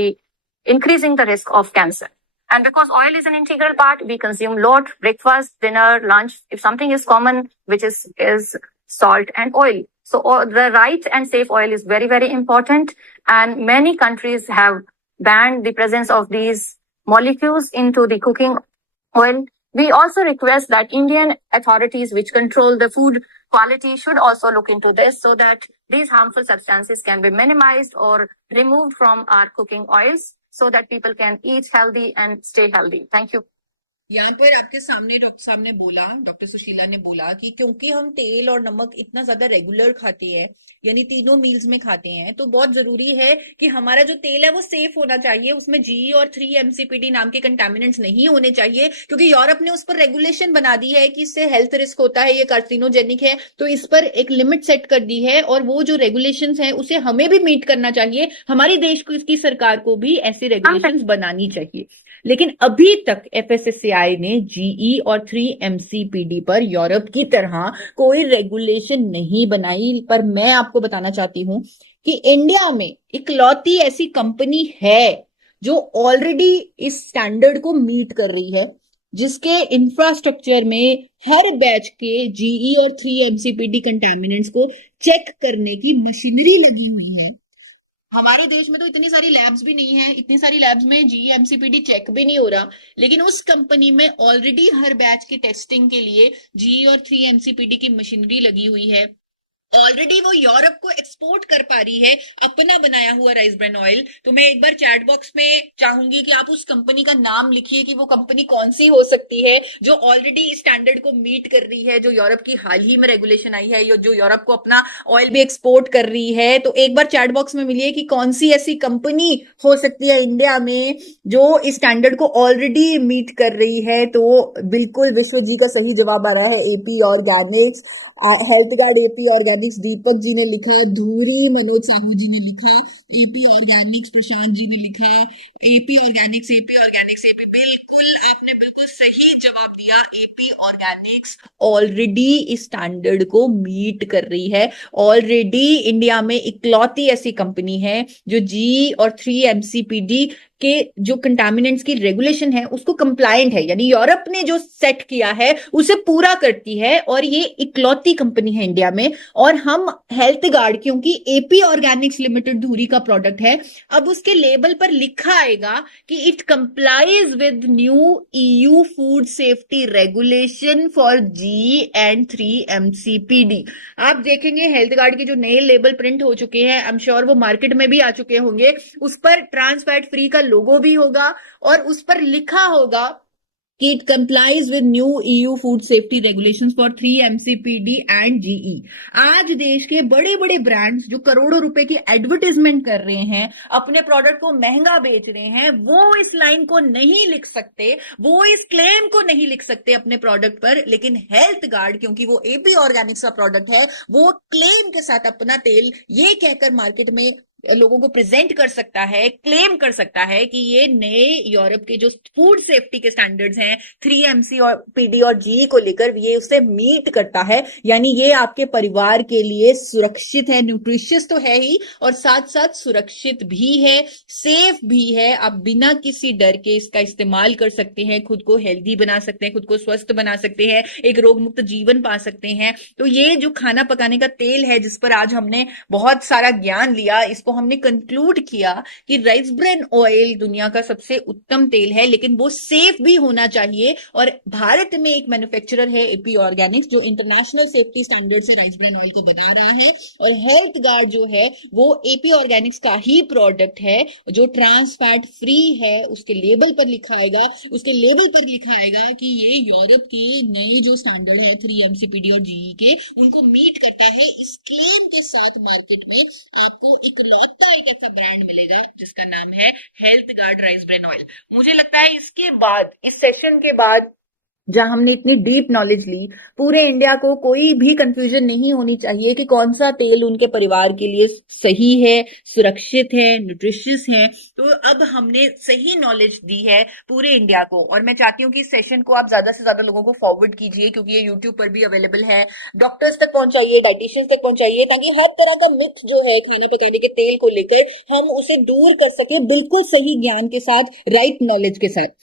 increasing the risk of cancer. And because oil is an integral part, we consume lot, breakfast, dinner, lunch. If something is common, which is salt and oil. So the right and safe oil is very, very important. And many countries have banned the presence of these molecules into the cooking oil. We also request that Indian authorities which control the food quality should also look into this so that these harmful substances can be minimized or removed from our cooking oils so that people can eat healthy and stay healthy. Thank you. यहाँ पर आपके सामने doctor साहब ने बोला, doctor Sushila ने बोला कि क्योंकि हम तेल और नमक इतना ज्यादा रेगुलर खाते हैं, यानी तीनों मील्स में खाते हैं, तो बहुत जरूरी है कि हमारा जो तेल है वो सेफ होना चाहिए, उसमें जी और 3-MCPD नाम के कंटामिनेंट्स नहीं होने चाहिए, क्योंकि यूरोप ने उस पर रेगुलेशन बना दी है कि इससे हेल्थ रिस्क होता है, ये कार्सिनोजेनिक है, तो इस पर एक लिमिट सेट कर दी है और वो जो रेगुलेशंस हैं उसे हमें भी मीट करना चाहिए। हमारे देश को, इसकी सरकार को भी ऐसी रेगुलेशंस बनानी चाहिए। लेकिन अभी तक एफएसएसएआई ने जीई और 3-MCPD पर यूरोप की तरह कोई रेगुलेशन नहीं बनाई। पर मैं आपको बताना चाहती हूं कि इंडिया में इकलौती ऐसी कंपनी है जो ऑलरेडी इस स्टैंडर्ड को मीट कर रही है, जिसके इंफ्रास्ट्रक्चर में हर बैच के जीई और 3-MCPD कंटामिनेंट्स को चेक करने की मशीनरी लगी हुई है। हमारे देश में तो इतनी सारी लैब्स भी नहीं है, इतनी सारी लैब्स में जीई एमसीपीडी चेक भी नहीं हो रहा, लेकिन उस कंपनी में ऑलरेडी हर बैच की टेस्टिंग के लिए जीई और 3-MCPD की मशीनरी लगी हुई है। ऑलरेडी वो यूरोप को एक्सपोर्ट कर पा रही है अपना बनाया हुआ राइस ब्रान ऑयल। तो मैं एक बार चैट बॉक्स में चाहूंगी कि आप उस कंपनी का नाम लिखिए कि वो कंपनी कौन सी हो सकती है जो ऑलरेडी इस स्टैंडर्ड को मीट कर रही है, जो यूरोप की हाल ही में रेगुलेशन आई है, जो यूरोप को अपना ऑयल भी एक्सपोर्ट कर रही है। तो एक बार चैट बॉक्स में मिलिए कि कौन सी ऐसी कंपनी हो सकती है इंडिया में जो इस स्टैंडर्ड को ऑलरेडी मीट कर रही है। तो बिल्कुल विश्व जी का सही जवाब आ रहा है, AP organics, health guard AP organics Deepak ji ने लिखा, धूरी मनोज साहू जी ने लिखा, एपी ऑर्गेनिक्स प्रशांत जी ने लिखा, एपी ऑर्गेनिक्स एपी बिल्कुल आपने बिल्कुल सही जवाब दिया। एपी ऑर्गेनिक्स ऑलरेडी इस स्टैंडर्ड को मीट कर रही है। ऑलरेडी इंडिया में इकलौती ऐसी कंपनी है जो जी और 3-MCPD के जो कंटामिनेंट्स की रेगुलेशन है उसको कंप्लायंट है, यानी यूरोप ने जो सेट किया है उसे पूरा करती है, और ये इकलौती कंपनी है इंडिया में। और हम हेल्थ गार्ड, क्योंकि एपी ऑर्गेनिक्स लिमिटेड धुरी का प्रोडक्ट है, अब उसके लेबल पर लिखा आएगा कि it complies with new EU food safety regulation for G and 3-MCPD। आप देखेंगे हेल्थ गार्ड के जो नए लेबल प्रिंट हो चुके हैं, आई एम श्योर वो मार्केट में भी आ चुके होंगे, उस पर ट्रांस फैट फ्री का लोगो भी होगा और उस पर लिखा होगा कि it complies with new EU food safety regulations for 3-MCPD and GE। आज देश के बड़े बड़े ब्रांड्स जो करोड़ों रुपए की एडवर्टाइजमेंट कर रहे हैं, अपने प्रोडक्ट को महंगा बेच रहे हैं, वो इस लाइन को नहीं लिख सकते, वो इस क्लेम को नहीं लिख सकते अपने प्रोडक्ट पर। लेकिन हेल्थ गार्ड, क्योंकि वो एपी ऑर्गेनिक्स का प्रोडक्ट है, वो क्लेम के साथ अपना तेल ये कहकर मार्केट में लोगों को प्रेजेंट कर सकता है, क्लेम कर सकता है कि ये नए यूरोप के जो फूड सेफ्टी के स्टैंडर्ड्स हैं 3-MCPD और GE को लेकर, ये उसे मीट करता है। यानी ये आपके परिवार के लिए सुरक्षित है, न्यूट्रिशियस तो है ही, और साथ साथ सुरक्षित भी है, सेफ भी है। आप बिना किसी डर के इसका इस्तेमाल कर सकते हैं, खुद को हेल्दी बना सकते हैं, खुद को स्वस्थ बना सकते हैं, एक रोग मुक्त जीवन पा सकते हैं। तो ये जो खाना पकाने का तेल है जिस पर आज हमने बहुत सारा ज्ञान लिया, इस को हमने कंक्लूड किया कि राइस ब्रेन ऑयल दुनिया का सबसे उत्तम तेल है, लेकिन वो सेफ भी होना चाहिए। और भारत में एक मैन्युफैक्चरर है एपी ऑर्गेनिक्स, जो इंटरनेशनल सेफ्टी स्टैंडर्ड से राइस ब्रेन ऑयल को बना रहा है। और हेल्थ गार्ड जो है वो एपी ऑर्गेनिक्स का ही प्रोडक्ट है, जो ट्रांस फैट फ्री है। उसके लेबल पर लिखा आएगा कि ये यूरोप की नई जो स्टैंडर्ड है 3 MCPD और जीई के, उनको मीट करता है। इस क्लेम के साथ मार्केट में आपको इकलौता एक ऐसा ब्रांड मिलेगा जिसका नाम है health guard rice bran oil. मुझे लगता है इसके बाद, इस सेशन के बाद, जहां हमने इतनी डीप नॉलेज ली, पूरे इंडिया को कोई भी कंफ्यूजन नहीं होनी चाहिए कि कौन सा तेल उनके परिवार के लिए सही है, सुरक्षित है, न्यूट्रिशियस है। तो अब हमने सही नॉलेज दी है पूरे इंडिया को, और मैं चाहती हूँ कि इस सेशन को आप ज्यादा से ज्यादा लोगों को फॉरवर्ड कीजिए, क्योंकि ये यूट्यूब पर भी अवेलेबल है। डॉक्टर्स तक पहुंचाइए, डाइटिशियंस तक पहुंचाइए, ताकि हर तरह का मिथ जो है खाने पकाने के तेल को लेकर हम उसे दूर कर सके, बिल्कुल सही ज्ञान के साथ, राइट नॉलेज के साथ।